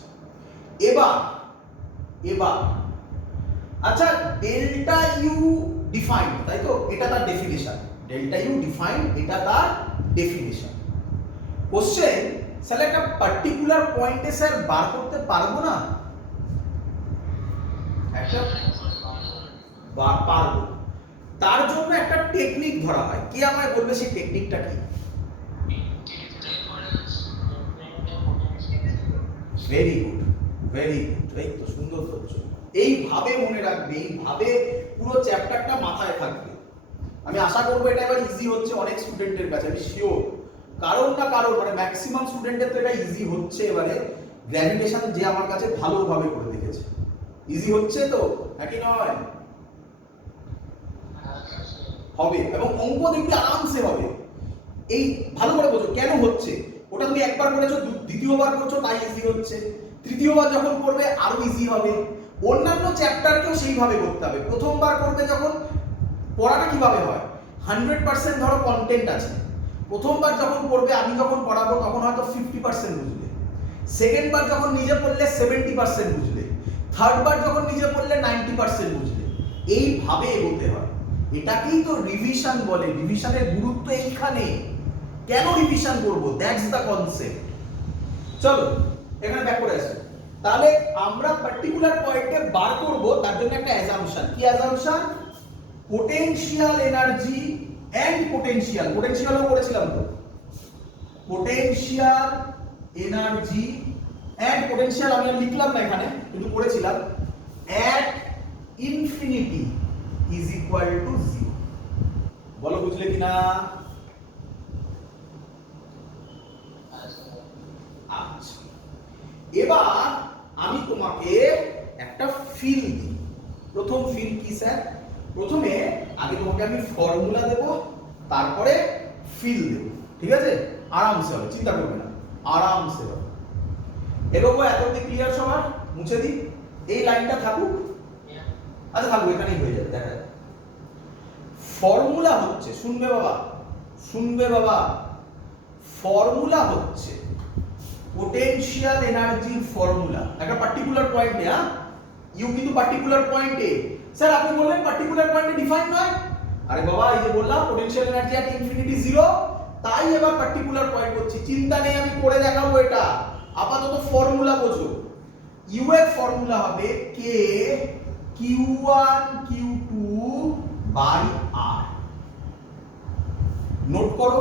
এবার এবার আচ্ছা, ডেল্টা ইউ ডিফাইন্ড, তাই তো? এটা তার ডেফিনেশন। ডেল্টা ইউ ডিফাইন্ড, এটা তার ডেফিনেশন। কোশ্চেন, স্যার একটা পার্টিকুলার পয়েন্টে স্যার বার করতে পারবো না? একটা পারবো। তার জন্য একটা টেকনিক ধরা হয়। কে আমায় বলবে সেই টেকনিকটা কি? ভেরি গুড, ভেরি গুড, এই তো সুন্দর ধরছো। এইভাবে মনে রাখবে, এইভাবে পুরো চ্যাপ্টারটা মাথায় থাকবে। আমি আশা করবো এটা এবার ইজি হচ্ছে অনেক স্টুডেন্টের কাছে, আমি শিওর। কারণ না কারণ মানে ম্যাক্সিমাম স্টুডেন্টের তো এটা ইজি হচ্ছে। এবারে গ্র্যাভিটেশন যে আমার কাছে ভালোভাবে করে দেখেছে, ইজি হচ্ছে তো, নাকি নয়? হবে, এবং অঙ্ক দেখবি আরামসে হবে। এই ভালো করে বোঝো কেন হচ্ছে। ওটা তুমি একবার করেছো, দ্বিতীয়বার করছো, তাই ইজি হচ্ছে। তৃতীয়বার যখন করবে আরো ইজি হবে। অন্যান্য চ্যাপ্টারকেও সেইভাবে করতে হবে। প্রথমবার করবে যখন, পড়াটা কিভাবে হয়, 100% ধরো কন্টেন্ট আছে, প্রথমবার যখন পড়বে, আমি যখন পড়াবো তখন হয়তো 50% বুঝলে, সেকেন্ড বার যখন নিজে পড়লে 70% বুঝলে, থার্ড বার যখন নিজে পড়লে 90% বুঝলে। এইভাবে এগোতে হয়। এটাকেই তো রিভিশন বলে। রিভিশনের গুরুত্ব এইখানে। কেন রিভিশন করব, দ্যাটস দ্য কনসেপ্ট। চলো এখানে ব্যাক করে আসি। তাহলে আমরা পার্টিকুলার পয়েন্টে বার করব, তার জন্য একটা অ্যাজাম্পশন। কি অ্যাজাম্পশন? পোটেনশিয়াল এনার্জি এন্ড পোটেনশিয়ালও করেছিলাম তো, পোটেনশিয়াল এনার্জি এন্ড পোটেনশিয়াল আমি লিখলাম না এখানে, কিন্তু করেছিলাম, এট ইনফিনিটি ইজ ইকুয়াল টু 0। বলো বুঝলে কিনা? আচ্ছা, এবার আমি তোমাকে একটা ফিল দিই। প্রথম ফিল কি স্যার? প্রথমে আগে তোমাকে আমি ফর্মুলা দেব, তারপরে ফিল দেব। ঠিক আছে? আরামসে হবে, চিন্তা করবে না, আরামসে হবে। এরকম এতদিন ক্লিয়ার সবার? মুছে দিই, এই লাইনটা থাকুক। আচ্ছা থাকুক, এখানেই হয়ে যাবে, দেখা যাবে। ফর্মুলা হচ্ছে, শুনবে বাবা, শুনবে বাবা, ফর্মুলা হচ্ছে পোটেনশিয়াল এনার্জির ফর্মুলা একটা পার্টিকুলার পয়েন্টে। হ্যাঁ, ইউ কিন্তু পার্টিকুলার পয়েন্টে। স্যার আপনি বললেন পার্টিকুলার পয়েন্টে ডিফাইন নয়। আরে বাবা, এই যে বললাম পোটেনশিয়াল এনার্জি এট ইনফিনিটি 0, তাই এবার পার্টিকুলার পয়েন্ট করছি। চিন্তা নেই, আমি করে দেখাবো এটা। আপাতত ফর্মুলা বোঝো। ইউ এর ফর্মুলা হবে কে কিউ1 কিউ2 বাই আর। নোট করো,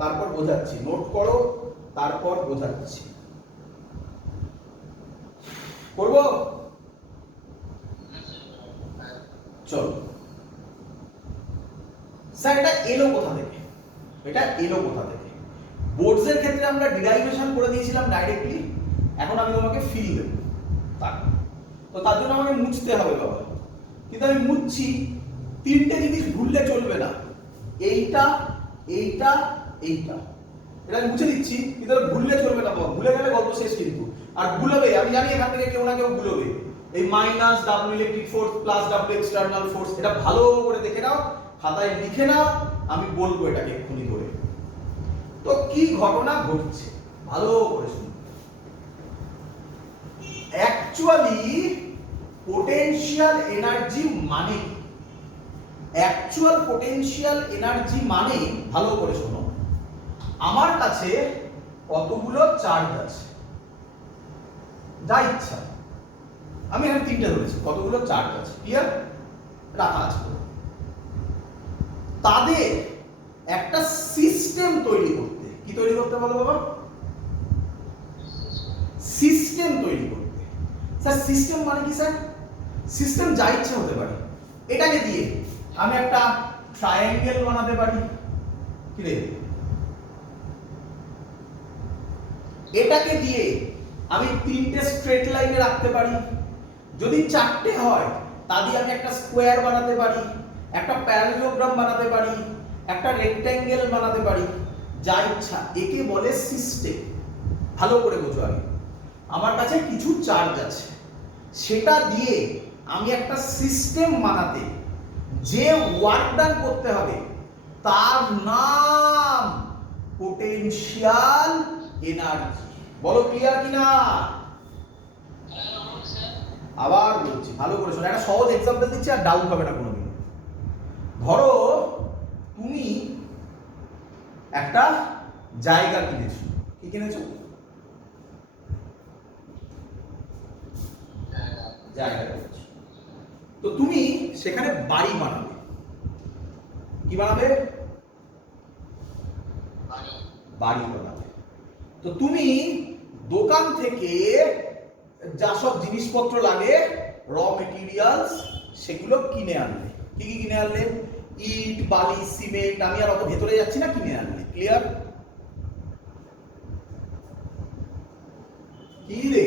তারপর বোঝাচ্ছি। নোট করো, তারপর বোঝাচ্ছি। করব? চলো স্যার, এটা এলো কোথা থেকে? এটা এলো কোথা থেকে? বোর্ডস এর ক্ষেত্রে আমরা ডিরাইভেশন করে দিয়েছিলাম ডাইরেক্টলি। এখন আমি তোমাকে ফিল দেব, তো তার জন্য আমাকে মুছতে হবে বাবা। কিন্তু আমি মুছছি, তিনটে জিনিস ভুললে চলবে না। এইটা, এইটা, এইটা, এটা আমি মুছে দিচ্ছি, কিন্তু ভুললে চলবে না বাবা। ভুলে গেলে গল্প শেষ কিন্তু। আর ভুলবে, আমি জানি এখান থেকে কেউ না কেউ ভুলবে। এই minus W electric force plus W external force, এটা ভালো করে দেখে নাও, খাতায় লিখে নাও, আমি বলবো এটাকে এক্ষুনি করে। তো কি ঘটনা ঘটছে ভালো করে শুনুন। অ্যাকচুয়ালি পোটেনশিয়াল এনার্জি মানে, অ্যাকচুয়াল পোটেনশিয়াল এনার্জি মানে, ভালো করে শোনো, আমার কাছে কতগুলো চার্জ আছে, যা ইচ্ছা, আমি এখানে তিনটে ধরেছি, কতগুলো চার্জ আছে, ক্লিয়ার রাখা আছে, তাদের একটা সিস্টেম তৈরি করতে। কি তৈরি করতে বলো বাবা? সিস্টেম তৈরি করতে। স্যার সিস্টেম মানে কি স্যার? সিস্টেম যা ইচ্ছা হতে পারে। এটাকে দিয়ে আমি একটা ট্রায়াঙ্গেল বানাতে পারি, কি রে? এটাকে দিয়ে আমি তিনটে স্ট্রেট লাইনে রাখতে পারি। যদি চারটে হয় তা দিয়ে আমি একটা স্কোয়ার বানাতে পারি, একটা প্যারালেলোগ্রাম বানাতে পারি, একটা রেক্ট্যাঙ্গেল বানাতে পারি, যা ইচ্ছা। একে বলে সিস্টেম। ভালো করে বোঝো। আগে আমার কাছে কিছু চার্জ আছে, সেটা দিয়ে আমি একটা সিস্টেম বানাতে যে ওয়ার্ক ডান করতে হবে তার নাম পোটেনশিয়াল এনার্জি। বলো ক্লিয়ার কিনা? আবার বলছি, ভালো করে শোনো, একটা সহজ এক্সাম্পল দিচ্ছি আর ডাউট হবে না কোনোদিন। ধরো তুমি একটা জায়গা কিনেছো। কি কিনেছো? জায়গা কিনেছো। তো তুমি সেখানে বাড়ি বানাবে। কি বানাবে? বাড়ি বানাবে। তো তুমি দোকান থেকে যা সব জিনিসপত্র লাগে, র মেটেরিয়ালস, সেগুলো কিনে আনলে। কি কি কিনে আনলে? ইট, বালি, সিমেন্ট, আমি আর অত ভেতরে যাচ্ছি না, কিনে আনলে। ক্লিয়ার? কি রে?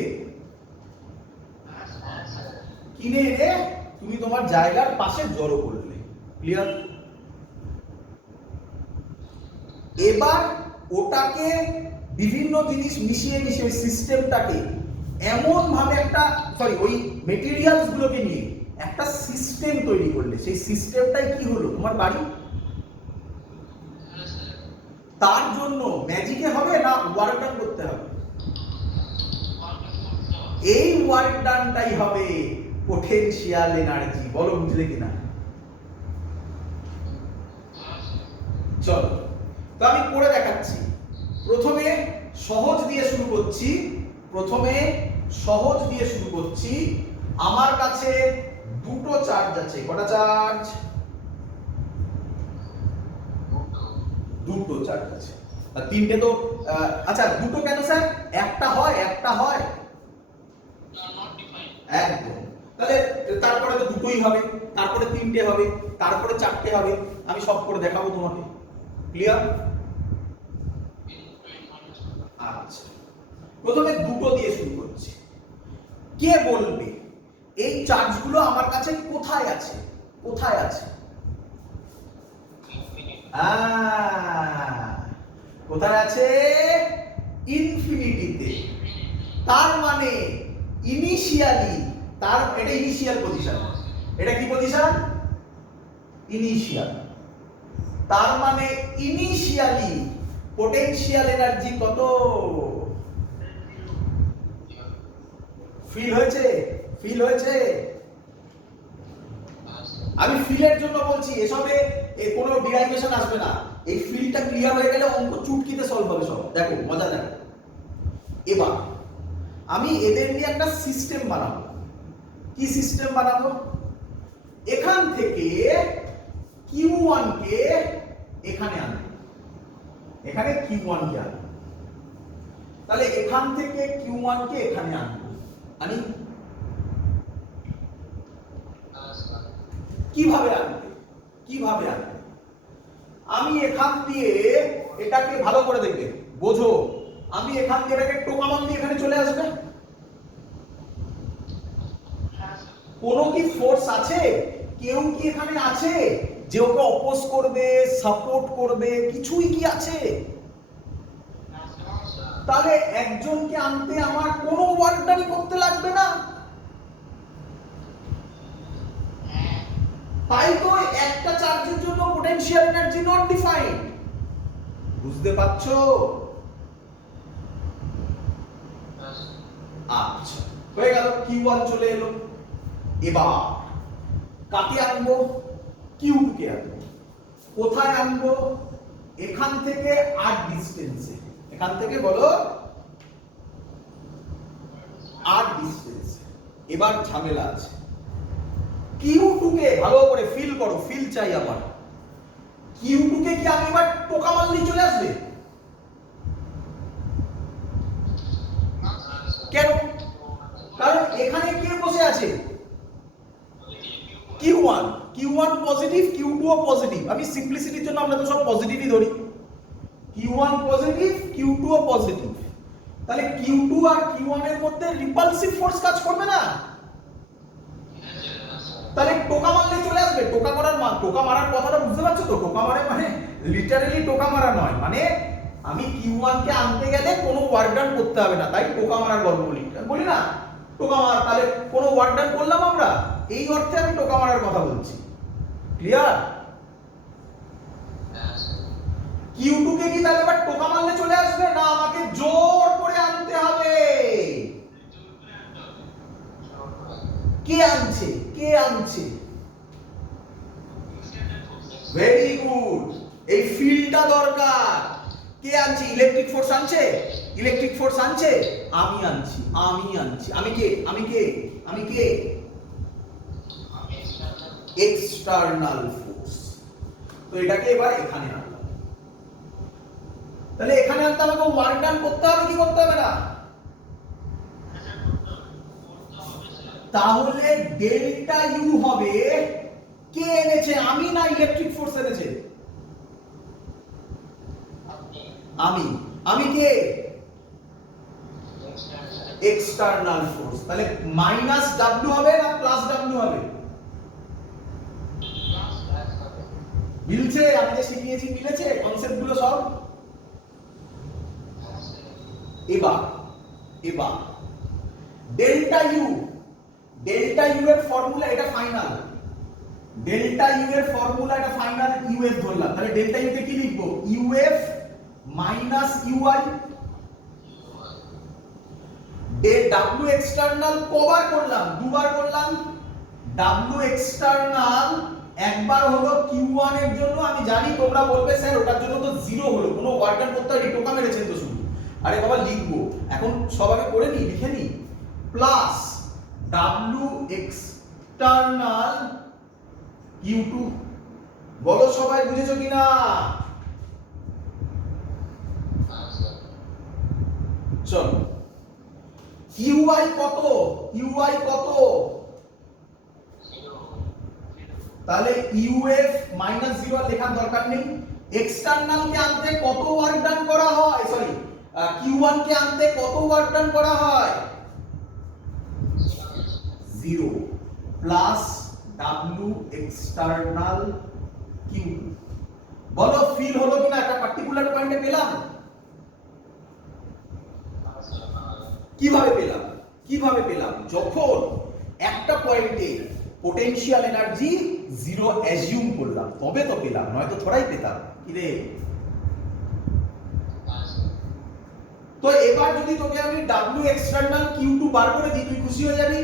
কিনে এনে তুমি তোমার জায়গার পাশে জড়ো করলে। ক্লিয়ার? এবার ওটাকে বিভিন্ন জিনিস মিশিয়ে মিশিয়ে সিস্টেমটাকে এমন ভাবে একটা ওই মেটেরিয়ালস গুলোকে নিয়ে একটা সিস্টেম তৈরি করলে। সেই সিস্টেমটাই কি হলো? তোমার বাড়ি। তার জন্য ম্যাজিকে হবে না ওয়ার্ক ডান করতে হবে? এই ওয়ার্ক ডানটাই হবে পোটেনশিয়াল এনার্জি। বলো বুঝলে কিনা? চলো তো আমি করে দেখাচ্ছি। প্রথমে সহজ দিয়ে শুরু করছি। আমার কাছে দুটো চার্জ আছে। কটা চার্জ? দুটো চার্জ আছে। আর তিনটে তো আচ্ছা, দুটো কেন স্যার? একটা হয় একদম। তাহলে তারপরে তো দুটোই হবে, তারপরে তিনটে হবে, তারপরে চারটে হবে। আমি সব করে দেখাবো তোমাকে। ক্লিয়ার? আচ্ছা, প্রথমে দুটো দিয়ে শুরু করছি। কে বলবে এই চার্জগুলো আমার কাছে কোথায় আছে? কোথায় আছে? কোথায় আছে? ইনফিনিটিতে। তার মানে ইনিশিয়ালি, এটা ইনিশিয়াল পজিশন। এটা কি পজিশন? ইনিশিয়াল। তার মানে ইনিশিয়ালি পোটেনশিয়াল এনার্জি কত? ফিল হয়েছে? আমি ফিলের জন্য বলছি, এসবে কোনো ডিরাইভেশন আসবে না। এই ফিলটা ক্লিয়ার হয়ে গেলে অঙ্ক চুটকিতে সলভ হবে সব। দেখো মজা দেখো। এবার আমি এদের নিয়ে একটা সিস্টেম বানাবো। কি সিস্টেম বানাবো? এখান থেকে Q1 কে এখানে আনবো। এখানে Q1 কে আনবো। তাহলে এখান থেকে Q1 কে এখানে আনবো। আনি কিভাবে আনবে? আমি এখান দিয়ে এটাকে ভালো করে দেখবে, বোঝো। আমি এখান দিয়ে এটাকে টোকামান দিয়ে এখানে চলে আসবে। কোনো কি ফোর্স আছে? কেউ কি এখানে আছে যে ওকে অপোজ করবে, সাপোর্ট করবে? কিছুই কি আছে? তাহলে একজনকে আনতে আমার কোনো ওয়ার্ক ডান করতে লাগবে না। তাই তো একটা চার্জের জন্য পোটেনশিয়াল এনার্জি নট ডিফাইন্ড। বুঝতে পারছো? আচ্ছা, হয়ে গেল। Q1 চলে এলো। এবার কাকে আনবো? Q2 কে আনবো। কোথায় আনবো? এখান থেকে আর ডিসটেন্সে। এখান থেকে বলো আর ডিসটেন্সে। এবার ঝামেলা আছে। Q2 কে ভালো করে ফিল করো, ফিল চাই আমার। Q2 কে কি আমি এবার টোকা মারলেই চলে আসবে? কেন? কারণ এখানে কে বসে আছে? Q1 পজিটিভ, Q2 ও পজিটিভ। আমি সিম্পলিসিটির জন্য আমরা তো সব পজিটিভই ধরি। Q1 পজিটিভ, Q2 ও পজিটিভ। তাহলে Q2 আর Q1 এর মধ্যে রিপালসিভ ফোর্স কাজ করবে না? তাহলে টোকা মারলে চলে আসবে। টোকা মারার কথাটা বুঝতে পারছো তো? টোকা মারে মানে লিটারালি টোকা মারা নয়, মানে আমি Q1 কে আনতে গেলে কোনো ওয়ার্ক ডান করতে হবে না, তাই টোকা মারার গল্প বলি না। টোকা মার, তাহলে কোনো ওয়ার্ক ডান করলাম আমরা, এই অর্থে আমি টোকা মারার কথা বলছি। ক্লিয়ার? Q2 কে কি তাহলে এবার টোকা মারলে চলে আসবে না, আমাকে জোর করে আনতে হবে? কে আনছে? কে আনছে? ভেরি গুড, এই ফিল্ডটা দরকার। কে আনছে? ইলেকট্রিক ফোর্স আনছে? ইলেকট্রিক ফোর্স আনছে? আমি আনছি, আমি আনছি। আমি কে? আমি কে? আমি কে? External force. তো এটাকে এবার এখানে আনলাম। তাহলে এখানে আনতে আমাকে ওয়ার্ক ডান করতে হবে কি করতে হবে না? তাহলে ডেল্টা ইউ হবে, কে এনেছে? আমি না ইলেকট্রিক ফোর্স এনেছে? আমি। আমি কে? External force. তাহলে মাইনাস ডাব্লিউ হবে না প্লাস ডাব্লিউ হবে? মিলছে? আমি যে শিখিয়েছি মিলেছে কনসেপ্ট গুলো সব? এবার এবার ডেল্টা ইউ, ডেল্টা ইউ এর ফর্মুলা, এটা ফাইনাল। ডেল্টা ইউ এর ফর্মুলা এটা ফাইনাল, ইউএফ ধরলাম। তাহলে ডেল্টা ইউ কে কি লিখবো? UF minus UI. W external কবার করলাম? দুবার করলাম। ডাব্লিউ এক্সটার্নাল একবার হলো Q1 এর জন্য, আমি জানি তোমরা বলবে স্যার ওটার জন্য তো জিরো হলো, কোনো ওয়ার্ক ডান করতে হয়, টোকা মেরেছেন তো শুধু। আরে বাবা লিখবো এখন, সব আগে করে নি, লিখে নি। Plus W external Q2। বলো সবাই বুঝেছো কিনা? চলো, ইউআই কত? ইউআই কত? তাহলে ইউএফ মাইনাস জিরো লেখার দরকার নেই। এক্সটার্নাল কে আনতে কত ওয়ার্ক ডান করা হয়? সরি, Q1 কে আনতে কত ওয়ার্ক ডান করা হয়? Zero plus W external Q2। বলো ফিল হলো কিনা? একটা পার্টিকুলার পয়েন্টে পেলাম। কিভাবে পেলাম? কিভাবে পেলাম? যখন একটা পয়েন্টে পোটেনশিয়াল এনার্জি জিরো অ্যাজিউম করলাম তবে তো পেলাম, নয়তো থোড়াই পেতাম। কি রে? তো এবার যদি তোকে আমি ডাব্লিউ এক্সটার্নাল Q2 বার করে দিই, তুই খুশি হয়ে যাবি?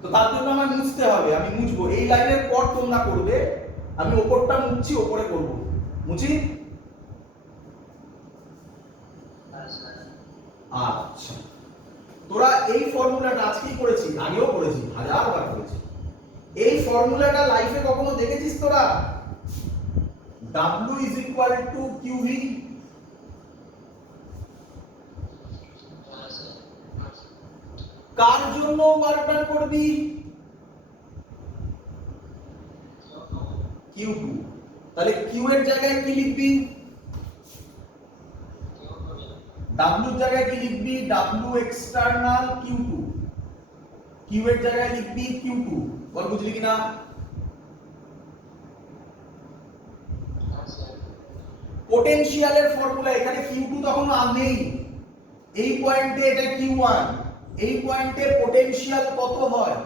তো তার জন্য আমার মুছতে হবে, আমি মুছবো। এই লাইনের পর তোমরা করবে, আমি ওপরটা মুছছি, ওপরে করব। মুছি? আচ্ছা, তোরা এই ফর্মুলাটা আজকেই করেছি, আগেও করেছি, হাজারবার করেছি। এই ফর্মুলাটা লাইফে কখনো দেখেছিস তোরা? W is equal to QV। কার জন্য ওয়ার্ক ডান করবি? Q2। তাহলে Q এর জায়গায় কি লিখবি? W এর জায়গায় কি লিখবি? W external Q2। Q এর জায়গায় লিখবি Q2। বল বুঝলি কিনা? পোটেনশিয়ালের ফর্মুলা, এখানে Q2 তখন নেই, এই পয়েন্টে এটা Q1, এই পয়েন্টে পোটেনশিয়াল কত হয়?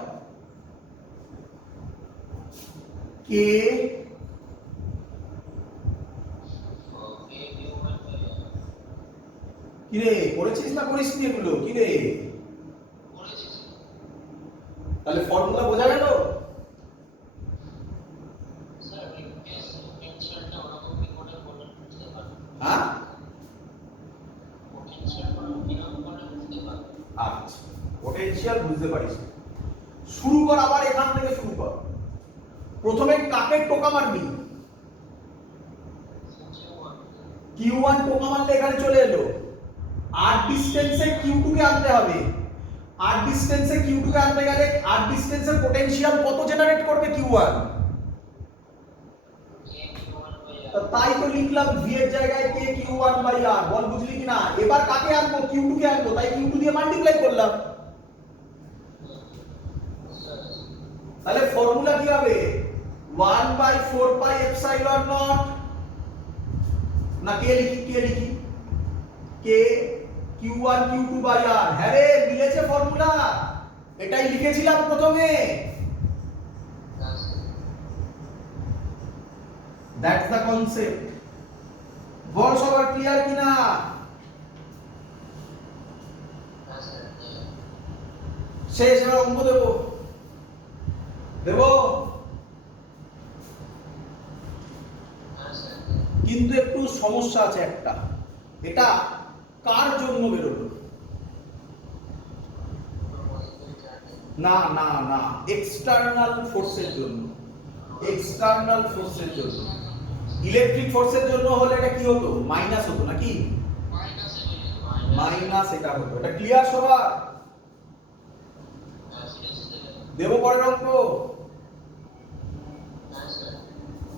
K। কিরে করেছিস না করিসনি এগুলো? কিরে তাহলে ফর্মুলা বোঝা গেল? হ্যাঁ, আচ্ছা, পোটেনশিয়াল বুঝতে পারিস। শুরু কর, আবার এখান থেকে শুরু কর। প্রথমে কাকে টোকা মারবি? Q1 টোকা মারলে এখানে চলে এলো। আর ডিসটেন্সে Q2 কে আনতে হবে। আর ডিসটেন্সে Q2 কে আনতে গেলে আর ডিসটেন্সের পোটেনশিয়াল কত জেনারেট করবে Q1? তাই তো লিখলাম v এর জায়গায় k Q1 বাই r। বল বুঝলি কিনা? এবার কাকে আনবো? Q2 কে আনবো, তাই Q2 দিয়ে মাল্টিপ্লাই করলাম। তাহলে ফর্মুলা কি হবে? 1 বাই 4 পাই এপসাইলন নট, না কে লিখি? কে লিখি? k Q1 Q2 by r। হ্যাঁ রে, মিলেছে ফর্মুলা, এটাই লিখেছিলাম প্রথমে। That's the concept. বল সবার ক্লিয়ার কিনা? শেষ, এবার অঙ্ক দেবো। দেবো কিন্তু একটু সমস্যা আছে একটা। এটা কার জন্য বেরোলো? না না না, এক্সটার্নাল ফোর্সের জন্য। এক্সটার্নাল ফোর্সের জন্য। ইলেকট্রিক ফোর্সের জন্য হলে এটা কি হতো? মাইনাস হতো নাকি? মাইনাস এটা হতো। এটা ক্লিয়ার সবার? দেবো পরের অঙ্ক?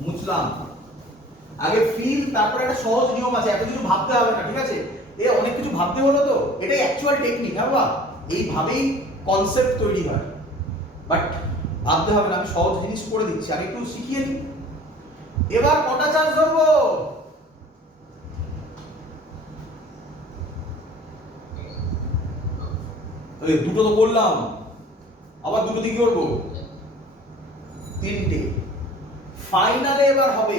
মুছলাম। আগে ফিল, তারপরে একটা সহজ নিয়ম আছে, এত কিছু ভাবতে হবে না, ঠিক আছে? এ অনেক কিছু ভাবতে হলো তো, এটাই অ্যাকচুয়াল টেকনিক। হ্যাঁ বাবা, এইভাবেই কনসেপ্ট তৈরি হয়, বাট ভাবতে হবে না, আমি সহজ জিনিস করে দিচ্ছি, আগে একটু শিখিয়ে দিই। এবার কটা চার্জ ধরবো? দুটো তো বললাম, আবার দুটো দিকে করবো, তিনটে। ফাইনালে এবার হবে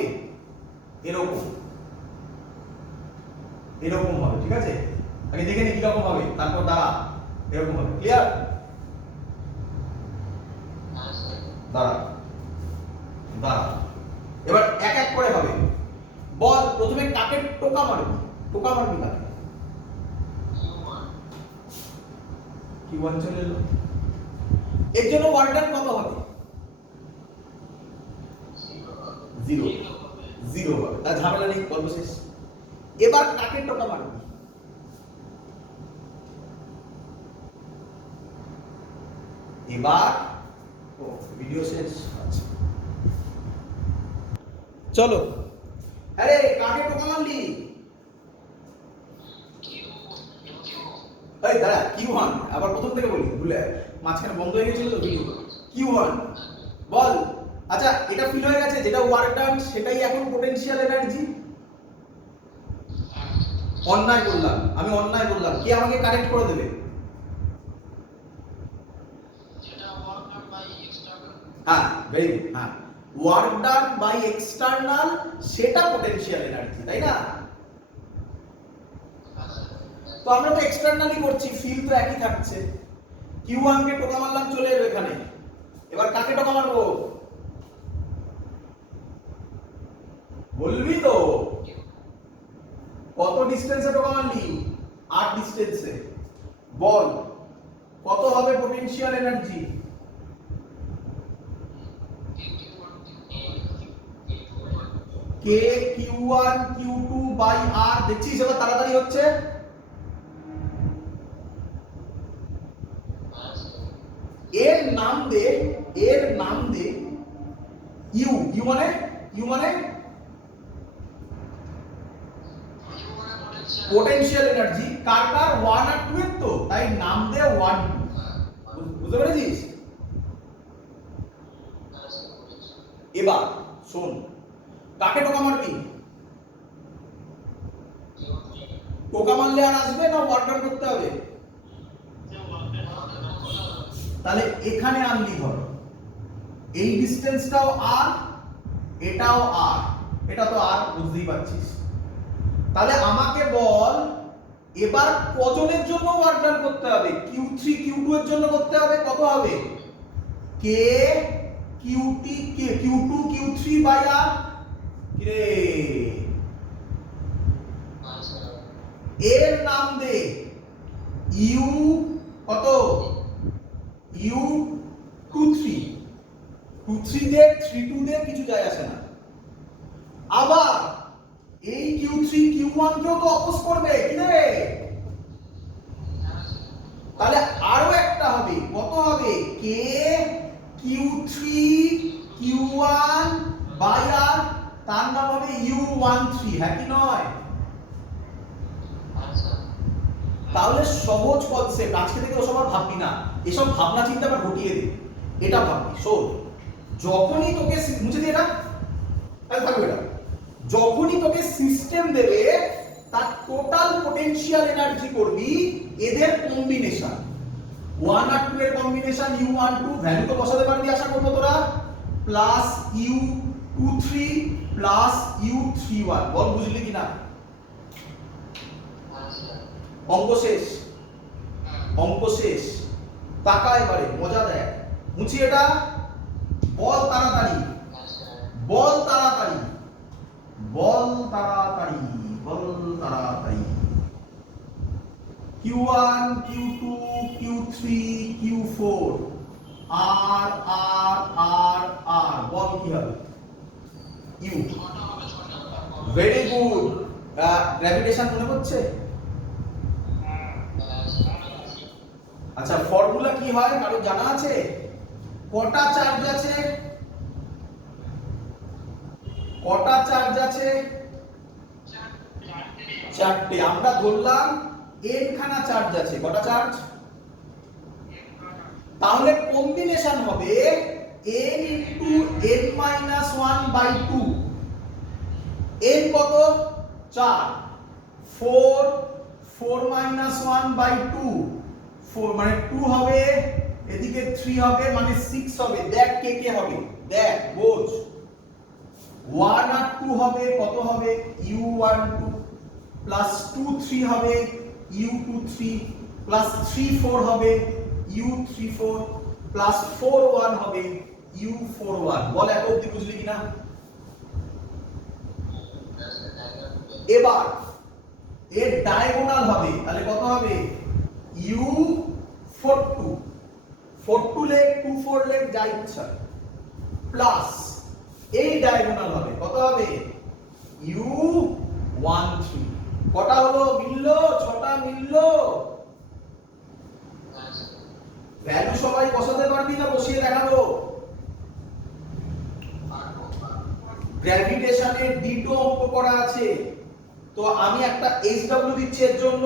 এরকম, এরকম হবে, ঠিক আছে? আগে দেখে নি কিরকম হবে, তারপর দাঁড়া, এরকম হবে। ক্লিয়ার? দাঁড়া দাঁড়া, এবার এক এক করে হবে। বল প্রথমে কাকে টোকা মারবি? টোকা মারবি কাকে? Q1 চলে এলো। এর জন্য ওয়ার্ক ডান কত হবে? 0 0 হবে। তার ঝামেলা নেই, গল্প শেষ। এবার কাকে টোকা মারবি? এবার ও ভিডিও শেষ। আচ্ছা চলো, আরে কাকে টোকা মারলি? এই দাঁড়া, Q1 আবার প্রথম থেকে বলি, ভুলে মাঝখানে বন্ধ হয়ে গেছিল তো ভিডিও। Q1 বল। আচ্ছা এটা ফিল হয়ে গেছে, যেটা ওয়ার্ক ডান সেটাই এখন পোটেনশিয়াল এনার্জি। অন্যায় বললাম, আমি অন্যায় বললাম, কে আমাকে কারেক্ট করে দেবে? হ্যাঁ ভেরি গুড। হ্যাঁ, ওয়ার্ক ডান বাই এক্সটার্নাল সেটা পোটেনশিয়াল এনার্জি, তাই না? তো আমরা তো এক্সটার্নালি করছি, ফিল তো একই থাকছে। Q1 কে টোকা মারলাম, চলে এলো এখানে। এবার কাকে টোকা মারবো বলবি তো? কত ডিসটেন্সে টোকা মারলি? 8 ডিসটেন্সে। বল কত হবে potential energy? K Q1 Q2 by R। দেখছিস এবার তাড়াতাড়ি হচ্ছে। এর নাম দে, এর নাম দে ইউ। ইউ মানে, ইউ মানে পোটেনশিয়াল এনার্জি। কার কার? 1 আর 2 এর তো, তাই নাম দে 1 2। বুঝতে পেরেছিস? এবার শোন, কাকে টোকা মারবি? টোকা মারলে আর আসবে না ওয়ার্ক ডান করতে হবে? তাহলে এখানে আনলি, ধর এই ডিসটেন্সটাও আর, এটাও আর, এটা তো আর, বুঝতেই পারছিস। তাহলে আমাকে বল এবার কজনের জন্য ওয়ার্ক ডান করতে হবে? Q3 Q2 এর জন্য করতে হবে। কত হবে? K Q2 Q3 by R। কি রে, এর নাম দে U। কত? U23 23 দে, 32 দে, কিছু যায় আসে না। আবার এই Q3 Q1 কেও তো অপোজ করবে, কি রে? তাহলে আরো একটা হবে। কত হবে? K Q3 Q1 by R, তার নাম হবে U13। হ্যাঁ কি নয়? তাহলে সহজ কনসেপ্ট, আজকে থেকে ওসব আর ভাববি না, এসব ভাবনা চিন্তা আবার হটিয়ে দে। এটা ভাববি। শোন, যখনই তোকে মুছে দিয়ে এটা তাহলে থাকবে এটা, যখনই তোকে সিস্টেম দেবে তার টোটাল পোটেনশিয়াল এনার্জি করবি এদের কম্বিনেশন। 1 আর 2 এর কম্বিনেশন U12, ভ্যালু তো বসাতে পারবি আশা করব তোরা, প্লাস U23 প্লাস U31 বল বুঝলি কিনা? অঙ্ক শেষ, অঙ্ক শেষ। তাকা এবারে মজা দেখ, মুছি এটা, বল তাড়াতাড়ি, বল তাড়াতাড়ি, বল তাড়াতাড়ি, বল তাড়াতাড়ি। Q1 Q2 Q3 Q4 R R R R বল কি হবে? U। Very good. গ্র্যাভিটেশন মনে হচ্ছে? আচ্ছা, ফর্মুলা কি হয় কারো জানা আছে? কটা চার্জ আছে? কটা চার্জ আছে? চারটে। আমরা ধরলাম n খানা চার্জ আছে। কটা চার্জ? তাহলে কম্বিনেশন হবে n into n minus 1/2। n কত? 4। 4 4 মাইনাস 1/2 4 মানে 2 হবে, এদিকে 3 হবে মানে 6 হবে। দেখ কে কে হবে, দেখ বোঝ। 1 আর 2 হবে, কত হবে? U12 প্লাস 2 3 হবে U23 প্লাস 3 4 হবে U34 প্লাস 4 1 হবে U41। বল এত অবধি বুঝলি কিনা? এবার এর ডায়াগোনাল হবে, তাহলে কত হবে? U42 42 লেখ 24 লেখ যা ইচ্ছা, প্লাস এই ডায়াগোনাল হবে, কত হবে? U13। কটা হলো? মিললো? 6টা মিললো? ভ্যালু সবাই বসাতে পারবি না বসিয়ে দেখাবো? গ্র্যাভিটেশনের ডিটো অঙ্ক করা আছে, তো আমি একটা HW দিচ্ছি এর জন্য,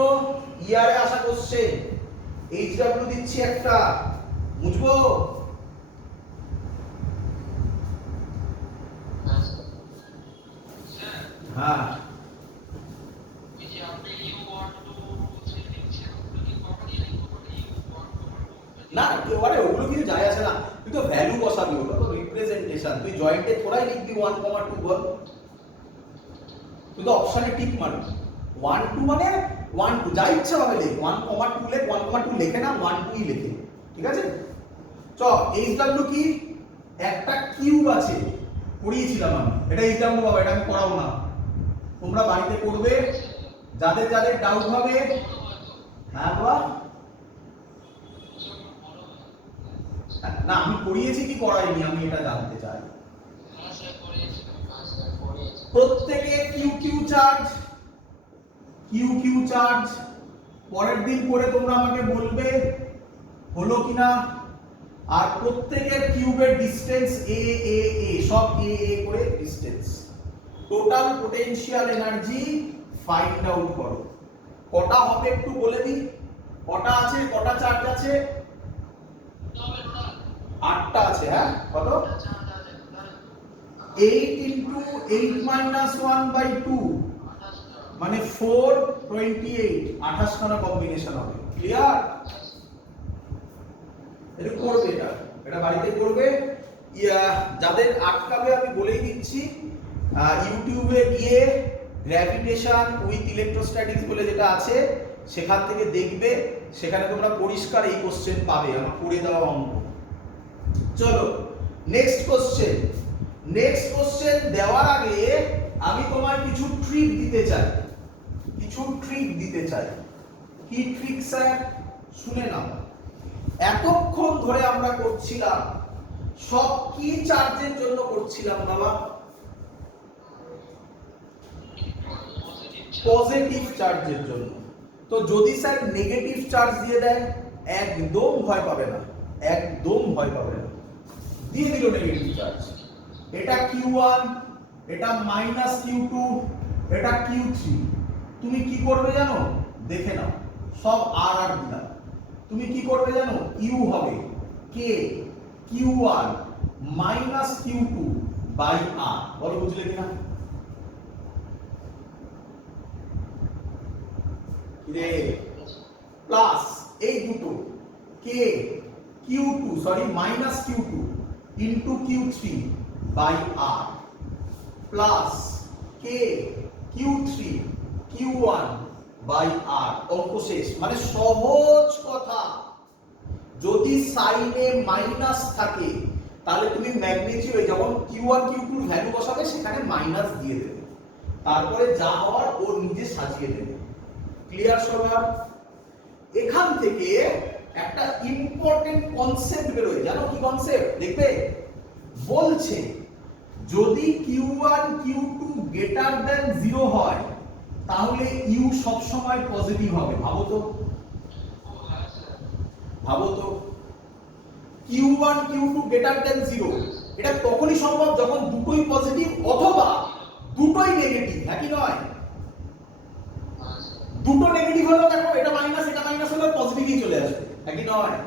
ইয়ারে আসা কোশ্চেন। HW দিচ্ছি একটা, বুঝবো? হ্যাঁ, না এবারে ওগুলো কিছু যায় আসে না, তুই তো ভ্যালু বসাবি, ওটা তো রিপ্রেজেন্টেশন। তুই জয়েন্টে থোড়াই লিখবি 1,2 বল, তুই তো অপশনে টিক মারবি। 1 2 মানে 1 2 যা ইচ্ছা ভাবে লিখ, 1,2 লেখ, 1,2 লেখে না, 1 2 ই লেখে, ঠিক আছে? চ HW কি? একটা কিউব আছে, পড়িয়েছিলাম আমি, এটা HW বাবা, এটা আমি পড়াবো না, তোমরা বাড়িতে করবে, যাদের যাদের ডাউট হবে। হ্যাঁ বাবা, না আমি পড়িয়েছি কি পড়াইনি আমি এটা জানতে চাই। প্রত্যেকে Q Q charge, Q Q charge পরের দিন করে তোমরা আমাকে বলবে হলো কিনা। আর প্রত্যেকের কিউবের ডিসটেন্স এ এ এ, সব এ এ করে distance. Total potential energy find out করো। কটা হবে একটু বলে দিই, কটা আছে, কটা চার্জ আছে? 8টা আছে। হ্যাঁ, কত? 8 into 8 minus 1/2 মানে 4 28, 28 খানা কম্বিনেশন হবে। ক্লিয়ার? এটা করবে, এটা বাড়িতে করবে। যাদের আটকাবে আমি বলেই দিচ্ছি, ইউটিউবে গিয়ে গ্র্যাভিটেশন উইথ ইলেকট্রোস্ট্যাটিক্স বলে যেটা আছে সেখান থেকে দেখবে, সেখানে তোমরা পরিষ্কার এই কোশ্চেন পাবে, আমার করে দেওয়া অঙ্ক। চলো নেক্সট কোশ্চেন। নেক্সট কোশ্চেন দেওয়ার আগে আমি তোমায় কিছু ট্রিক দিতে চাই, কিছু ট্রিক দিতে চাই। কি ট্রিক স্যার? শুনে নাও। এতক্ষণ ধরে আমরা করছিলাম সব কি চার্জের জন্য করছিলাম বাবা? পজিটিভ চার্জের জন্য। তো যদি স্যার নেগেটিভ চার্জ দিয়ে দেয়, একদম ভয় পাবে না, একদম ভয় পাবে না। দিয়ে দিল নেগেটিভ চার্জ, এটা Q1, এটা মাইনাস Q2, এটা Q3। তুমি কি করবে জানো? দেখে নাও, সব আর আর দিলাম। তুমি কি করবে জানো? ইউ হবে K Q1 minus Q2 by R। বলো বুঝলে কিনা? প্লাস এই দুটো K Q2 sorry minus Q2 into Q3 by R। Plus K Q3 Q1 by R। অঙ্ক শেষ। মানে সহজ কথা, যদি সাইনে মাইনাস থাকে তাহলে তুমি ম্যাগনিটিউড যখন Q1 Q2 এর ভ্যালু বসাবে সেখানে মাইনাস দিয়ে দেবে, তারপরে যা হওয়ার ও নিজে সাজিয়ে দেবে। ক্লিয়ার সবার? এখান থেকে একটা ইম্পর্টেন্ট কনসেপ্ট বেরোয়, জানো কি কনসেপ্ট? দেখবে বলছে যদি Q1 Q2 গ্রেটার দ্যান 0 হয় তাহলে ইউ সব সময় পজিটিভ হবে। ভাবো তো, ভাবো তো, Q1 Q2 গ্রেটার দ্যান 0 এটা তখনই সম্ভব যখন দুটোই পজিটিভ অথবা দুটোই নেগেটিভ। হ্যাঁ কি নয়? দুটো নেগেটিভ হলো, দেখো এটা মাইনাস এটা মাইনাস হলে পজিটিভই চলে আসবে। হ্যাঁ কি নয়?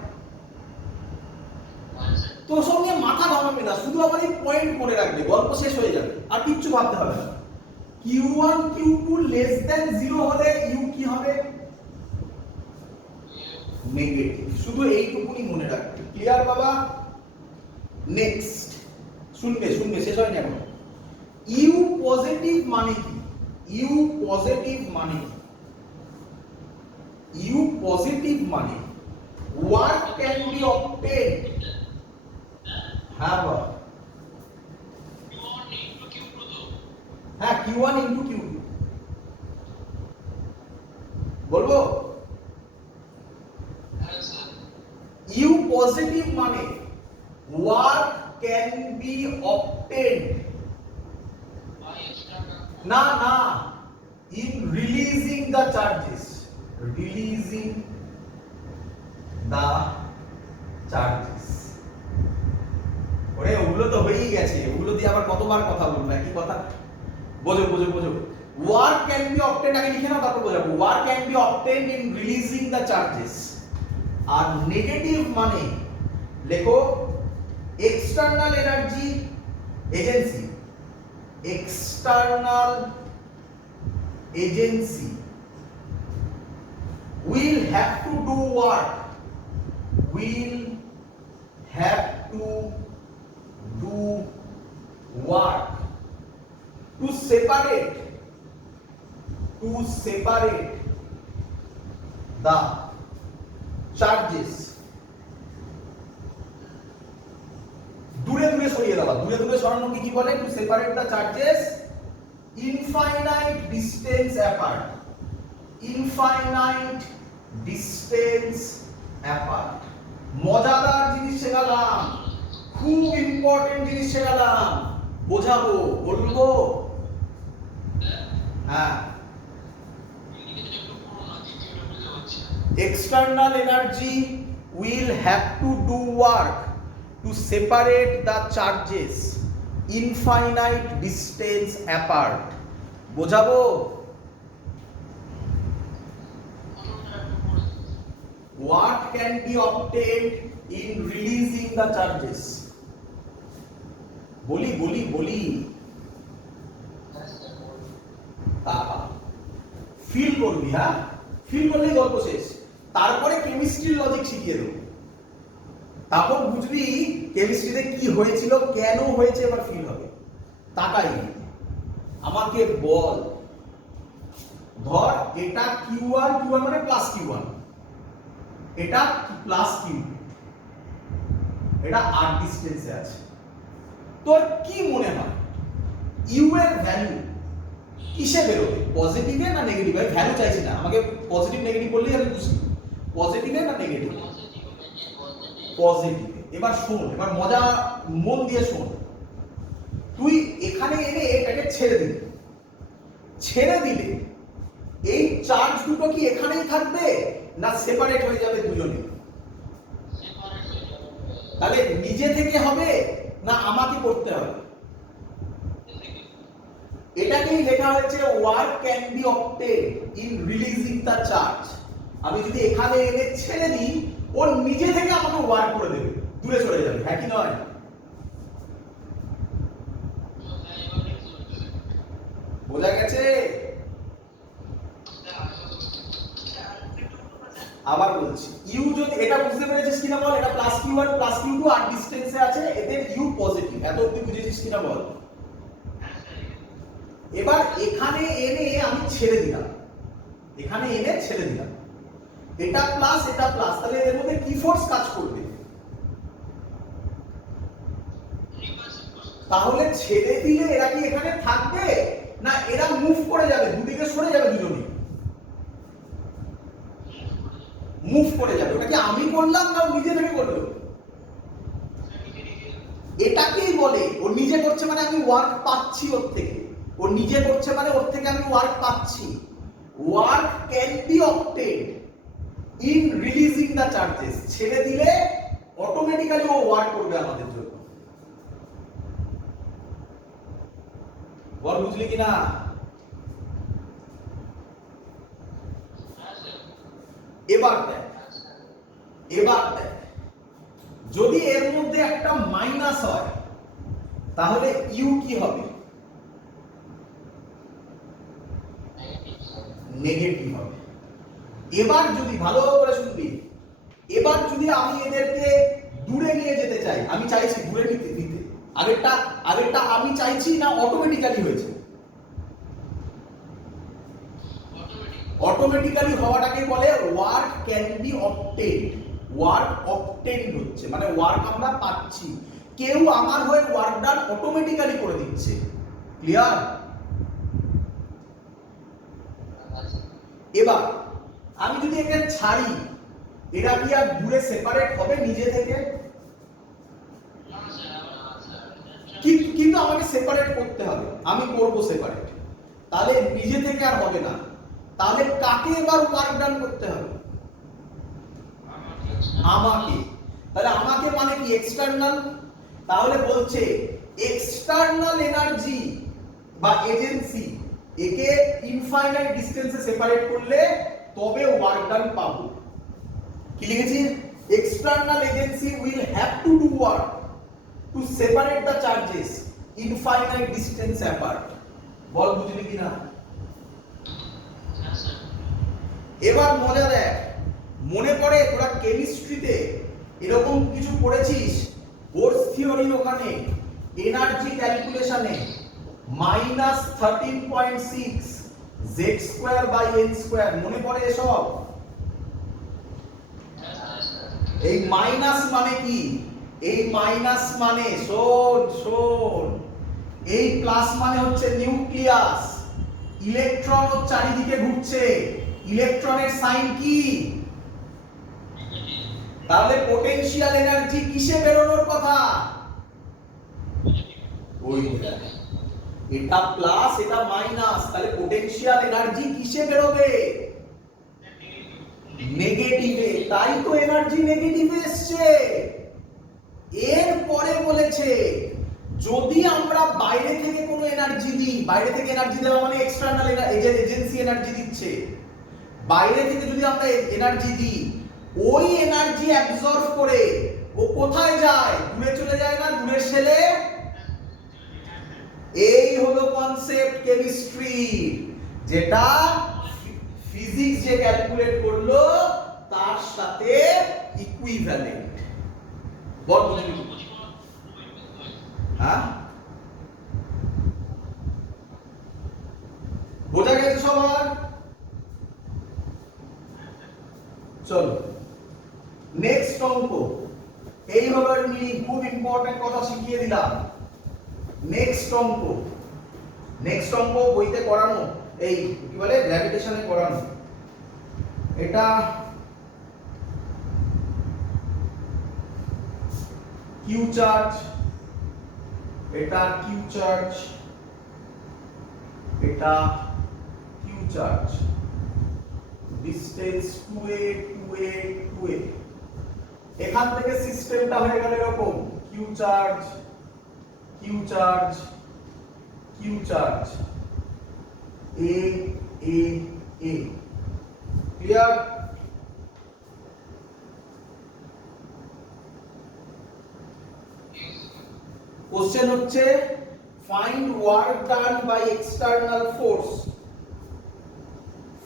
তো সঙ্গে মাথা ঘামাবে না, শুধু আমার এই পয়েন্ট মনে রাখবে, গল্প শেষ হয়ে যাবে, আর কিচ্ছু ভাবতে হবে না। Q1 Q2 লেস দ্যান 0 হলে ইউ কি হবে? নেগেটিভ। শুধু এইটুকুনি মনে রাখবে। ক্লিয়ার বাবা? নেক্সট শুনবে শুনবে, শেষ হয়নি এখন। ইউ পজিটিভ মানে কি? ইউ পজিটিভ মানে কি? ইউ পজিটিভ মানে what can be obtained? হ্যাঁ বাবা, হ্যাঁ Q1 into Q2 বলবো। ইউ পজিটিভ মানে what can be obtained, না না, in releasing the charges, releasing the charges। ওরে ওগুলো তো হয়েই গেছে, ওগুলো দিয়ে আবার কতবার কথা বলবো, কি কথা? বোঝো বোঝো বোঝো। what can be obtained আগে লিখে নাও, তারপর বোঝাবো। what can be obtained in releasing the charges। আর নেগেটিভ মানে লেখো external energy agency, external agency will have to do what? Will have to do what? To separate the charges। দূরে দূরে সরিয়ে দেওয়া। দূরে দূরে সরানোকে কি বলে? To separate the charges infinite distance apart. Infinite distance apart. মজাদার জিনিস শেখালাম, খুব ইম্পর্টেন্ট জিনিস শেখালাম, বোঝাবো, বলবো। হ্যাঁ, external energy will have to do work to separate the charges infinite distance apart। বোঝাবো? what can be obtained in releasing the charges? বলি বলি বলি, ফিল করবি। হ্যাঁ, ফিল করলেই গল্প শেষ। তারপরে কেমিস্ট্রির লজিক শিখিয়ে দেবো, তারপর বুঝবি কেমিস্ট্রিতে কি হয়েছিল, কেন হয়েছে, এবার ফিল হবে। তাকাই আমাকে বল, ধর এটা Q1, Q1 মানে প্লাস Q1, এটা প্লাস Q2, এটা r ডিসটেন্সে আছে। তোর কি মনে হয় ইউ এর ভ্যালু কিসে বেরোবে? পজিটিভে না নেগেটিভে? ভ্যালু চাইছি না, আমাকে পজিটিভ নেগেটিভ বললেই আমি বুঝি। পজিটিভে না নেগেটিভ? পজিটিভে। এবার শোন, এবার মজা মন দিয়ে শোন। তুই এখানে এনে এটাকে ছেড়ে দিলি, ছেড়ে দিলে এই চার্জ দুটো কি এখানেই থাকবে না সেপারেট হয়ে যাবে দুজনে? তাহলে নিজে থেকে হবে না আমাকে করতে হবে? এটাকেই লেখা হয়েছে work can be obtained in releasing the charge. আমি যদি এখানে এনে ছেড়ে দিই, ও নিজে থেকে আমাকে ওয়ার্ক করে দেবে, দূরে সরে যাবে। হ্যাঁ কি নয়? বোঝা গেছে? আবার বলছি, ইউ যদি এটা বুঝতে পেরেছিস কিনা বল। এটা প্লাস Q1 প্লাস Q2 আর ডিসটেন্সে আছে, এদের ইউ পজিটিভ। এত অবধি বুঝেছিস কিনা বল? এবার এখানে এনে আমি ছেড়ে দিলাম, এখানে এনে ছেড়ে দিলাম, এটা প্লাস এটা প্লাস, তাহলে এর মধ্যে কি ফোর্স কাজ করবে? তাহলে ছেড়ে দিলে এরা কি এখানে থাকবে না এরা মুভ করে যাবে, দুদিকে সরে যাবে, দুজনে মুভ করে যাবে? ওটা কি আমি করলাম না ও নিজে থেকে করলো? এটাকেই বলে ও নিজে করছে মানে আমি ওয়ার্ক পাচ্ছি ওর থেকে, ও নিজে করছে মানে ওর থেকে আমি ওয়ার্ক পাচ্ছি। Work can be obtained in releasing the charges, ছেড়ে দিলে অটোমেটিক্যালি ও ওয়ার্ক করবে আমাদের জন্য। বল বুঝলি কিনা? এবার দেখ, এবার দেখ, যদি এর মধ্যে একটা মাইনাস হয় তাহলে ইউ কি হবে? নেগেটিভ হবে। এবার যদি ভালো করে শুনবি, এবার যদি আমি এদেরকে দূরে নিয়ে যেতে চাই, আমি চাইছি দূরে নিতে, আগেরটা আমি চাইছি না অটোমেটিক্যালি হয়েছে? অটোমেটিক্যালি হওয়াটাকে বলে work can be obtained. Work obtained হচ্ছে মানে ওয়ার্ক আমরা পাচ্ছি, কেউ আমার হয়ে ওয়ার্ক ডান অটোমেটিক্যালি করে দিচ্ছে। ক্লিয়ার? এবার আমি যদি একে ছাড়ি, এরা কি আর দূরে সেপারেট হবে নিজে থেকে? কিন্তু আমাকে সেপারেট করতে হবে, আমি করব সেপারেট, তাহলে নিজে থেকে আর হবে না। তাহলে কাকে এবার ওয়ার্ক ডান করতে হবে? আমাকে। তাহলে আমাকে মানে কি? এক্সটার্নাল। তাহলে বলছে এক্সটার্নাল এনার্জি বা এজেন্সি, একে ইনফাইনাইট ডিসটেন্সে সেপারেট করলে তবে ওয়ার্ক ডান পাবো। কি লিখেছি? External agency will have to do work to separate the charges infinite distance apart. বল বুঝলি কিনা? এবার মজা দেখ, মনে পড়ে তোরা কেমিস্ট্রিতে এরকম কিছু পড়েছিস? বোরস থিওরির ওখানে এনার্জি ক্যালকুলেশনে -13.6 z²/n², মনে পড়ে এসব? এই মাইনাস মানে কি? এই মাইনাস মানে শোন, এই প্লাস মানে হচ্ছে নিউক্লিয়াস, ইলেকট্রন ওর চারিদিকে ঘুরছে, ইলেকট্রনের সাইন কি? তাহলে পোটেনশিয়াল এনার্জি কিসে বেরোনোর কথা? ওইটা, এটা প্লাস এটা মাইনাস, তাহলে পোটেনশিয়াল এনার্জি কিসে বেরোবে? নেগেটিভে। তাই তো এনার্জি নেগেটিভে এসছে। এরপরে বলেছে যদি আমরা বাইরে থেকে কোনো এনার্জি দিই, বাইরে থেকে এনার্জি দেওয়া মানে এক্সটার্নাল এজেন্সি এনার্জি দিচ্ছে, বাইরে থেকে যদি আমরা এনার্জি দিই, ওই এনার্জি অ্যাবজর্ব করে ও কোথায় যায়? দূরে চলে যায় না? দূরের ছেলে। এই হলো কনসেপ্ট কেমিস্ট্রি, যেটা ফিজিক্স যে ক্যালকুলেট করলো তার সাথে ইকুইভ্যালেন্ট। বল বুঝলি? হ্যাঁ, বোঝা গেছে সবার? চলো নেক্সট অঙ্ক। এই হলো খুব ইম্পর্টেন্ট কথা শিখিয়ে দিলাম। নেক্সট অঙ্ক বইতে করানো, এই কি বলে গ্র্যাভিটেশনে করানো। এটা কিউ চার্জ, এটা কিউ চার্জ, এটা Q charge, distance 2a 2a 2a। এখান থেকে সিস্টেমটা হয়ে গেল এরকম, Q charge Q charge Q charge, a a a. Clear? Question হচ্ছে find work done by external force.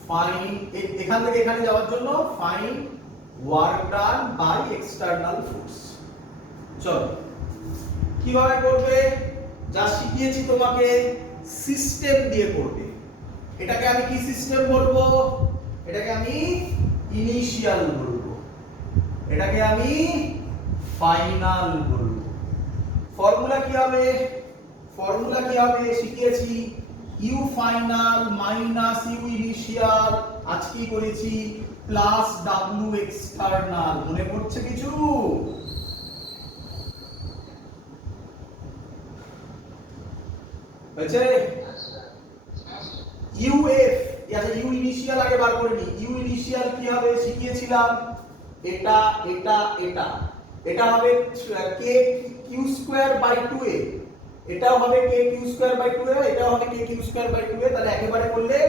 Find, এখান থেকে এখানে যাওয়ার জন্য find work done by external force. চলো কিভাবে করবে? যা শিখিয়েছি তোমাকে সিস্টেম দিয়ে করবে। এটাকে আমি কি সিস্টেম বলবো? এটাকে আমি ইনিশিয়াল বলবো, এটাকে আমি ফাইনাল বলবো। ফর্মুলা কি হবে? ফর্মুলা কি হবে শিখিয়েছি, U final minus U initial, আজকে করেছি, প্লাস ডাব্লিউ এক্সটার্নাল। মনে পড়ছে কিছু? হয়েছে? ইউএফ, আচ্ছা ইউ ইনিশিয়াল আগে বার করে নি। ইউ ইনিশিয়াল কি হবে শিখিয়েছিলাম, এটা এটা এটা এটা হবে কে কিউ স্কয়ার বাই 2a, এটাও হবে কে কিউ স্কয়ার বাই 2a, এটাও হবে কে কিউ স্কয়ার বাই 2a। তাহলে একেবারে করলে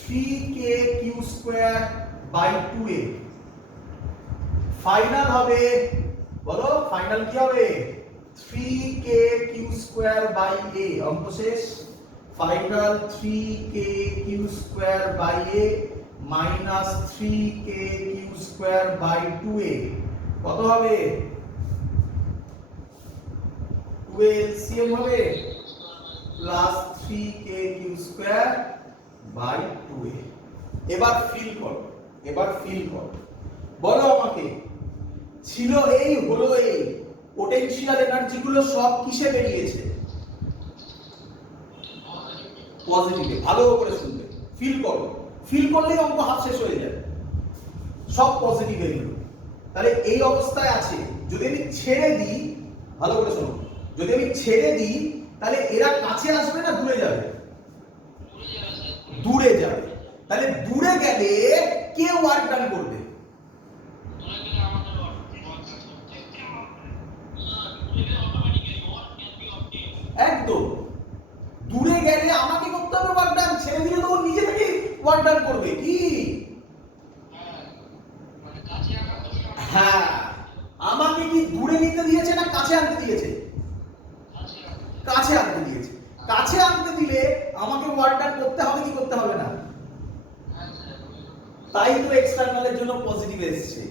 3k Q square by 2a। Final হবে, বলো ফাইনাল কি হবে? 3k Q square by a। অঙ্ক শেষ। Final 3k Q square by a minus 3k Q square by 2a কত হবে? 2lcm হবে plus 3k Q square by 2a। এবার ফিল করো, এবার ফিল করো, বলো আমাকে, ছিল এই হলো এই, পোটেনশিয়াল এনার্জি গুলো সব কিসে বেরিয়েছে? পজিটিভে। ভালো করে শুনবে, ফিল করো, ফিল করলেই অঙ্ক হাফ শেষ হয়ে যাবে। সব পজিটিভ এগুলো। তাহলে এই অবস্থায় আছে, যদি আমি ছেড়ে দিই, ভালো করে শোনো, যদি আমি ছেড়ে দিই তাহলে এরা কাছে আসবে না দূরে যাবে? দূরে যাবে। তাহলে দূরে গেলে কে ওয়ার্ক ডান করবে? একদম। দূরে গেলে আমাকে করতে হবে ওয়ার্ক ডান, ছেড়ে দিলে তো ও নিজে থেকে ওয়ার্ক ডান করবে। কি? হ্যাঁ, আমাকে কি দূরে নিতে দিয়েছে না কাছে আনতে দিয়েছে? কাছে আনতে দিয়েছে। কাছে আনতে দিলে আমাকে ওয়ার্ক ডান করতে হবে কি করতে হবে না? তাই তো এক্সটার্নালের জন্য পজিটিভ এসেছে।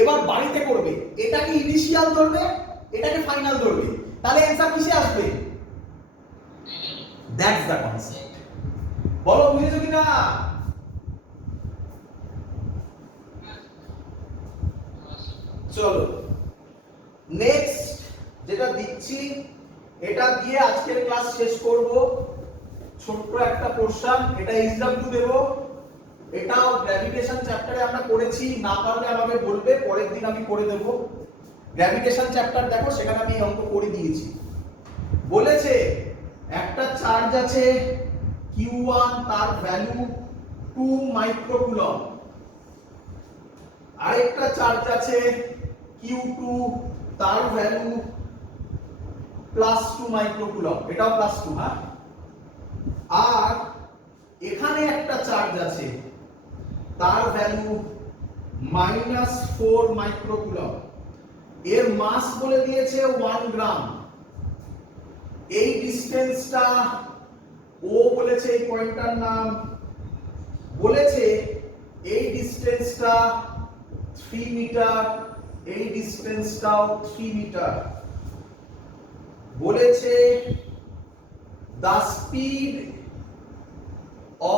এবার বাড়িতে করবে, এটাকে ইনিশিয়াল ধরবে, এটাকে ফাইনাল ধরবে, তাহলে অ্যানসার কিসে আসবে? That's the concept. বলো বুঝেছো কিনা? চলো নেক্সট যেটা দিচ্ছি, এটা দিয়ে আজকের ক্লাস শেষ করব। ছোট্ট একটা পোরশন, এটা এইচডব্লিউ দেব। এটাও গ্র্যাভিটেশন চ্যাপ্টারে আমরা করেছি, না পারলে আমাকে বলবে, পরের দিন আমি করে দেব। গ্র্যাভিটেশন চ্যাপ্টার দেখো, সেখানে আমি এই অঙ্ক করে দিয়েছি। বলেছে একটা চার্জ আছে Q1, তার ভ্যালু 2 মাইক্রোকুলম। আরেকটা চার্জ আছে Q2, তার ভ্যালু +2 মাইক্রোকুলম, এটাও +2। হ্যাঁ, আর এখানে একটা চার্জ আছে, তার ভ্যালু -4 মাইক্রোকুলম। এর মাস বলে দিয়েছে 1 গ্রাম। এই ডিসটেন্সটা ও বলেছে, এই পয়েন্টটার নাম বলেছে, এই ডিসটেন্সটা 3 মিটার, এই ডিসটেন্সটাও 3 মিটার। বলেছে the speed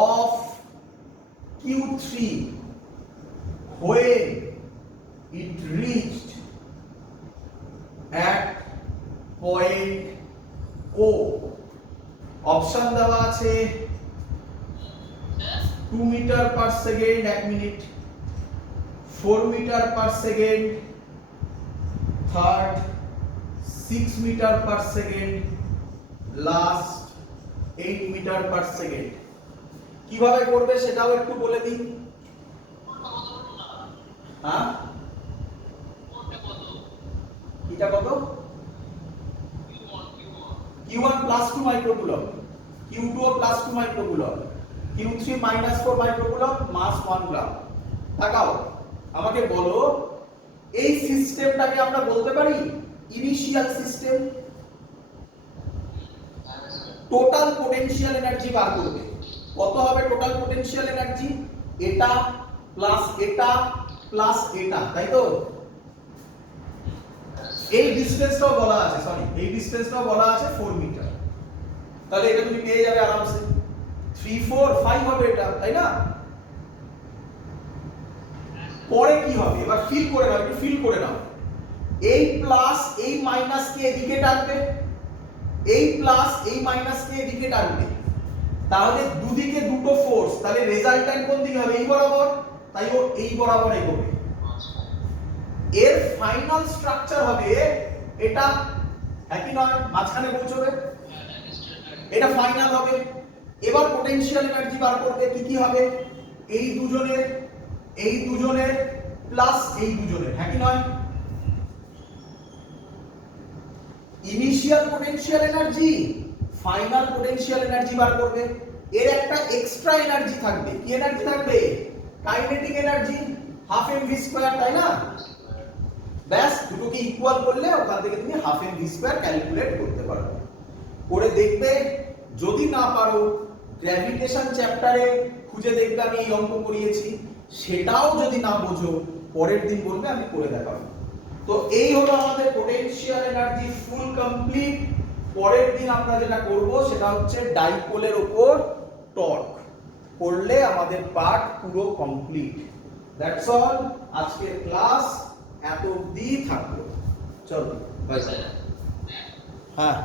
of Q3 when it reached at point O। Option দেওয়া আছে 2 meter per second 1 minute, 4 meter per second, third 6 meter per second, last 8 meter per second. কিভাবে করবে সেটাও একটু বলে দিই। হ্যাঁ, এটা কত? Q1 +2 microcoulomb, Q2 +2 microcoulomb, Q3 -4 microcoulomb, mass 1 gram. তাকাও, আমাকে বলো, এই সিস্টেমটাকে আমরা বলতে পারি initial system. Total potential energy বার করবে। কত হবে টোটাল পোটেনশিয়াল এনার্জি? এটা প্লাস এটা প্লাস এটা, তাই তো? এই ডিসটেন্সটাও বলা আছে, সরি, এই ডিসটেন্সটাও বলা আছে 4 মিটার। তাহলে এটা তুমি পেয়ে যাবে আরামসে 3 4 5 হবে এটা, তাই না? পরে কি হবে এবার ফিল করে নাও, একটু ফিল করে নাও। এই প্লাস এই মাইনাস কে এদিকে টানবে, এই প্লাস এই মাইনাস কে এদিকে টানবে, তাহলে দুদিকে দুটো ফোর্স, তাহলে রেজাল্ট্যান্ট কোন দিকে হবে? এই বরাবর, তাই ও এই বরাবর এগোবে। এর ফাইনাল স্ট্রাকচার হবে এটা, একই নয়, মাঝখানে পৌঁছবে, এটা ফাইনাল হবে। এবার পোটেনশিয়াল এনার্জি বার করবে, কি কি হবে? এই দুজনের প্লাস এই দুজনের, হ্যাঁ কি নয়? Initial potential energy, final potential energy বার করবে। এর একটা এক্সট্রা এনার্জি থাকবে, কি এনার্জি থাকবে? Kinetic energy, half MV square, তাই না? ব্যাস, দুটোকে ইকুয়াল করলে ওখান থেকে তুমি হাফ এমভি স্কয়ার ক্যালকুলেট করতে পারবে। করে দেখবে, যদি না পারো গ্র্যাভিটেশন চ্যাপ্টারে খুঁজে দেখবে আমি এই অঙ্ক করিয়েছি, সেটাও যদি না বোঝো পরের দিন বলবে আমি করে দেখাবো। তো এই হলো আমাদের পোটেনশিয়াল এনার্জি ফুল কমপ্লিট। পরের দিন আমরা যেটা করব সেটা হচ্ছে ডাইপোলের উপর টর্ক, করলে আমাদের পার্ট পুরো কমপ্লিট। দ্যাটস অল, আজকের ক্লাস এত অবধি থাকলো। চলো বাই। হ্যাঁ।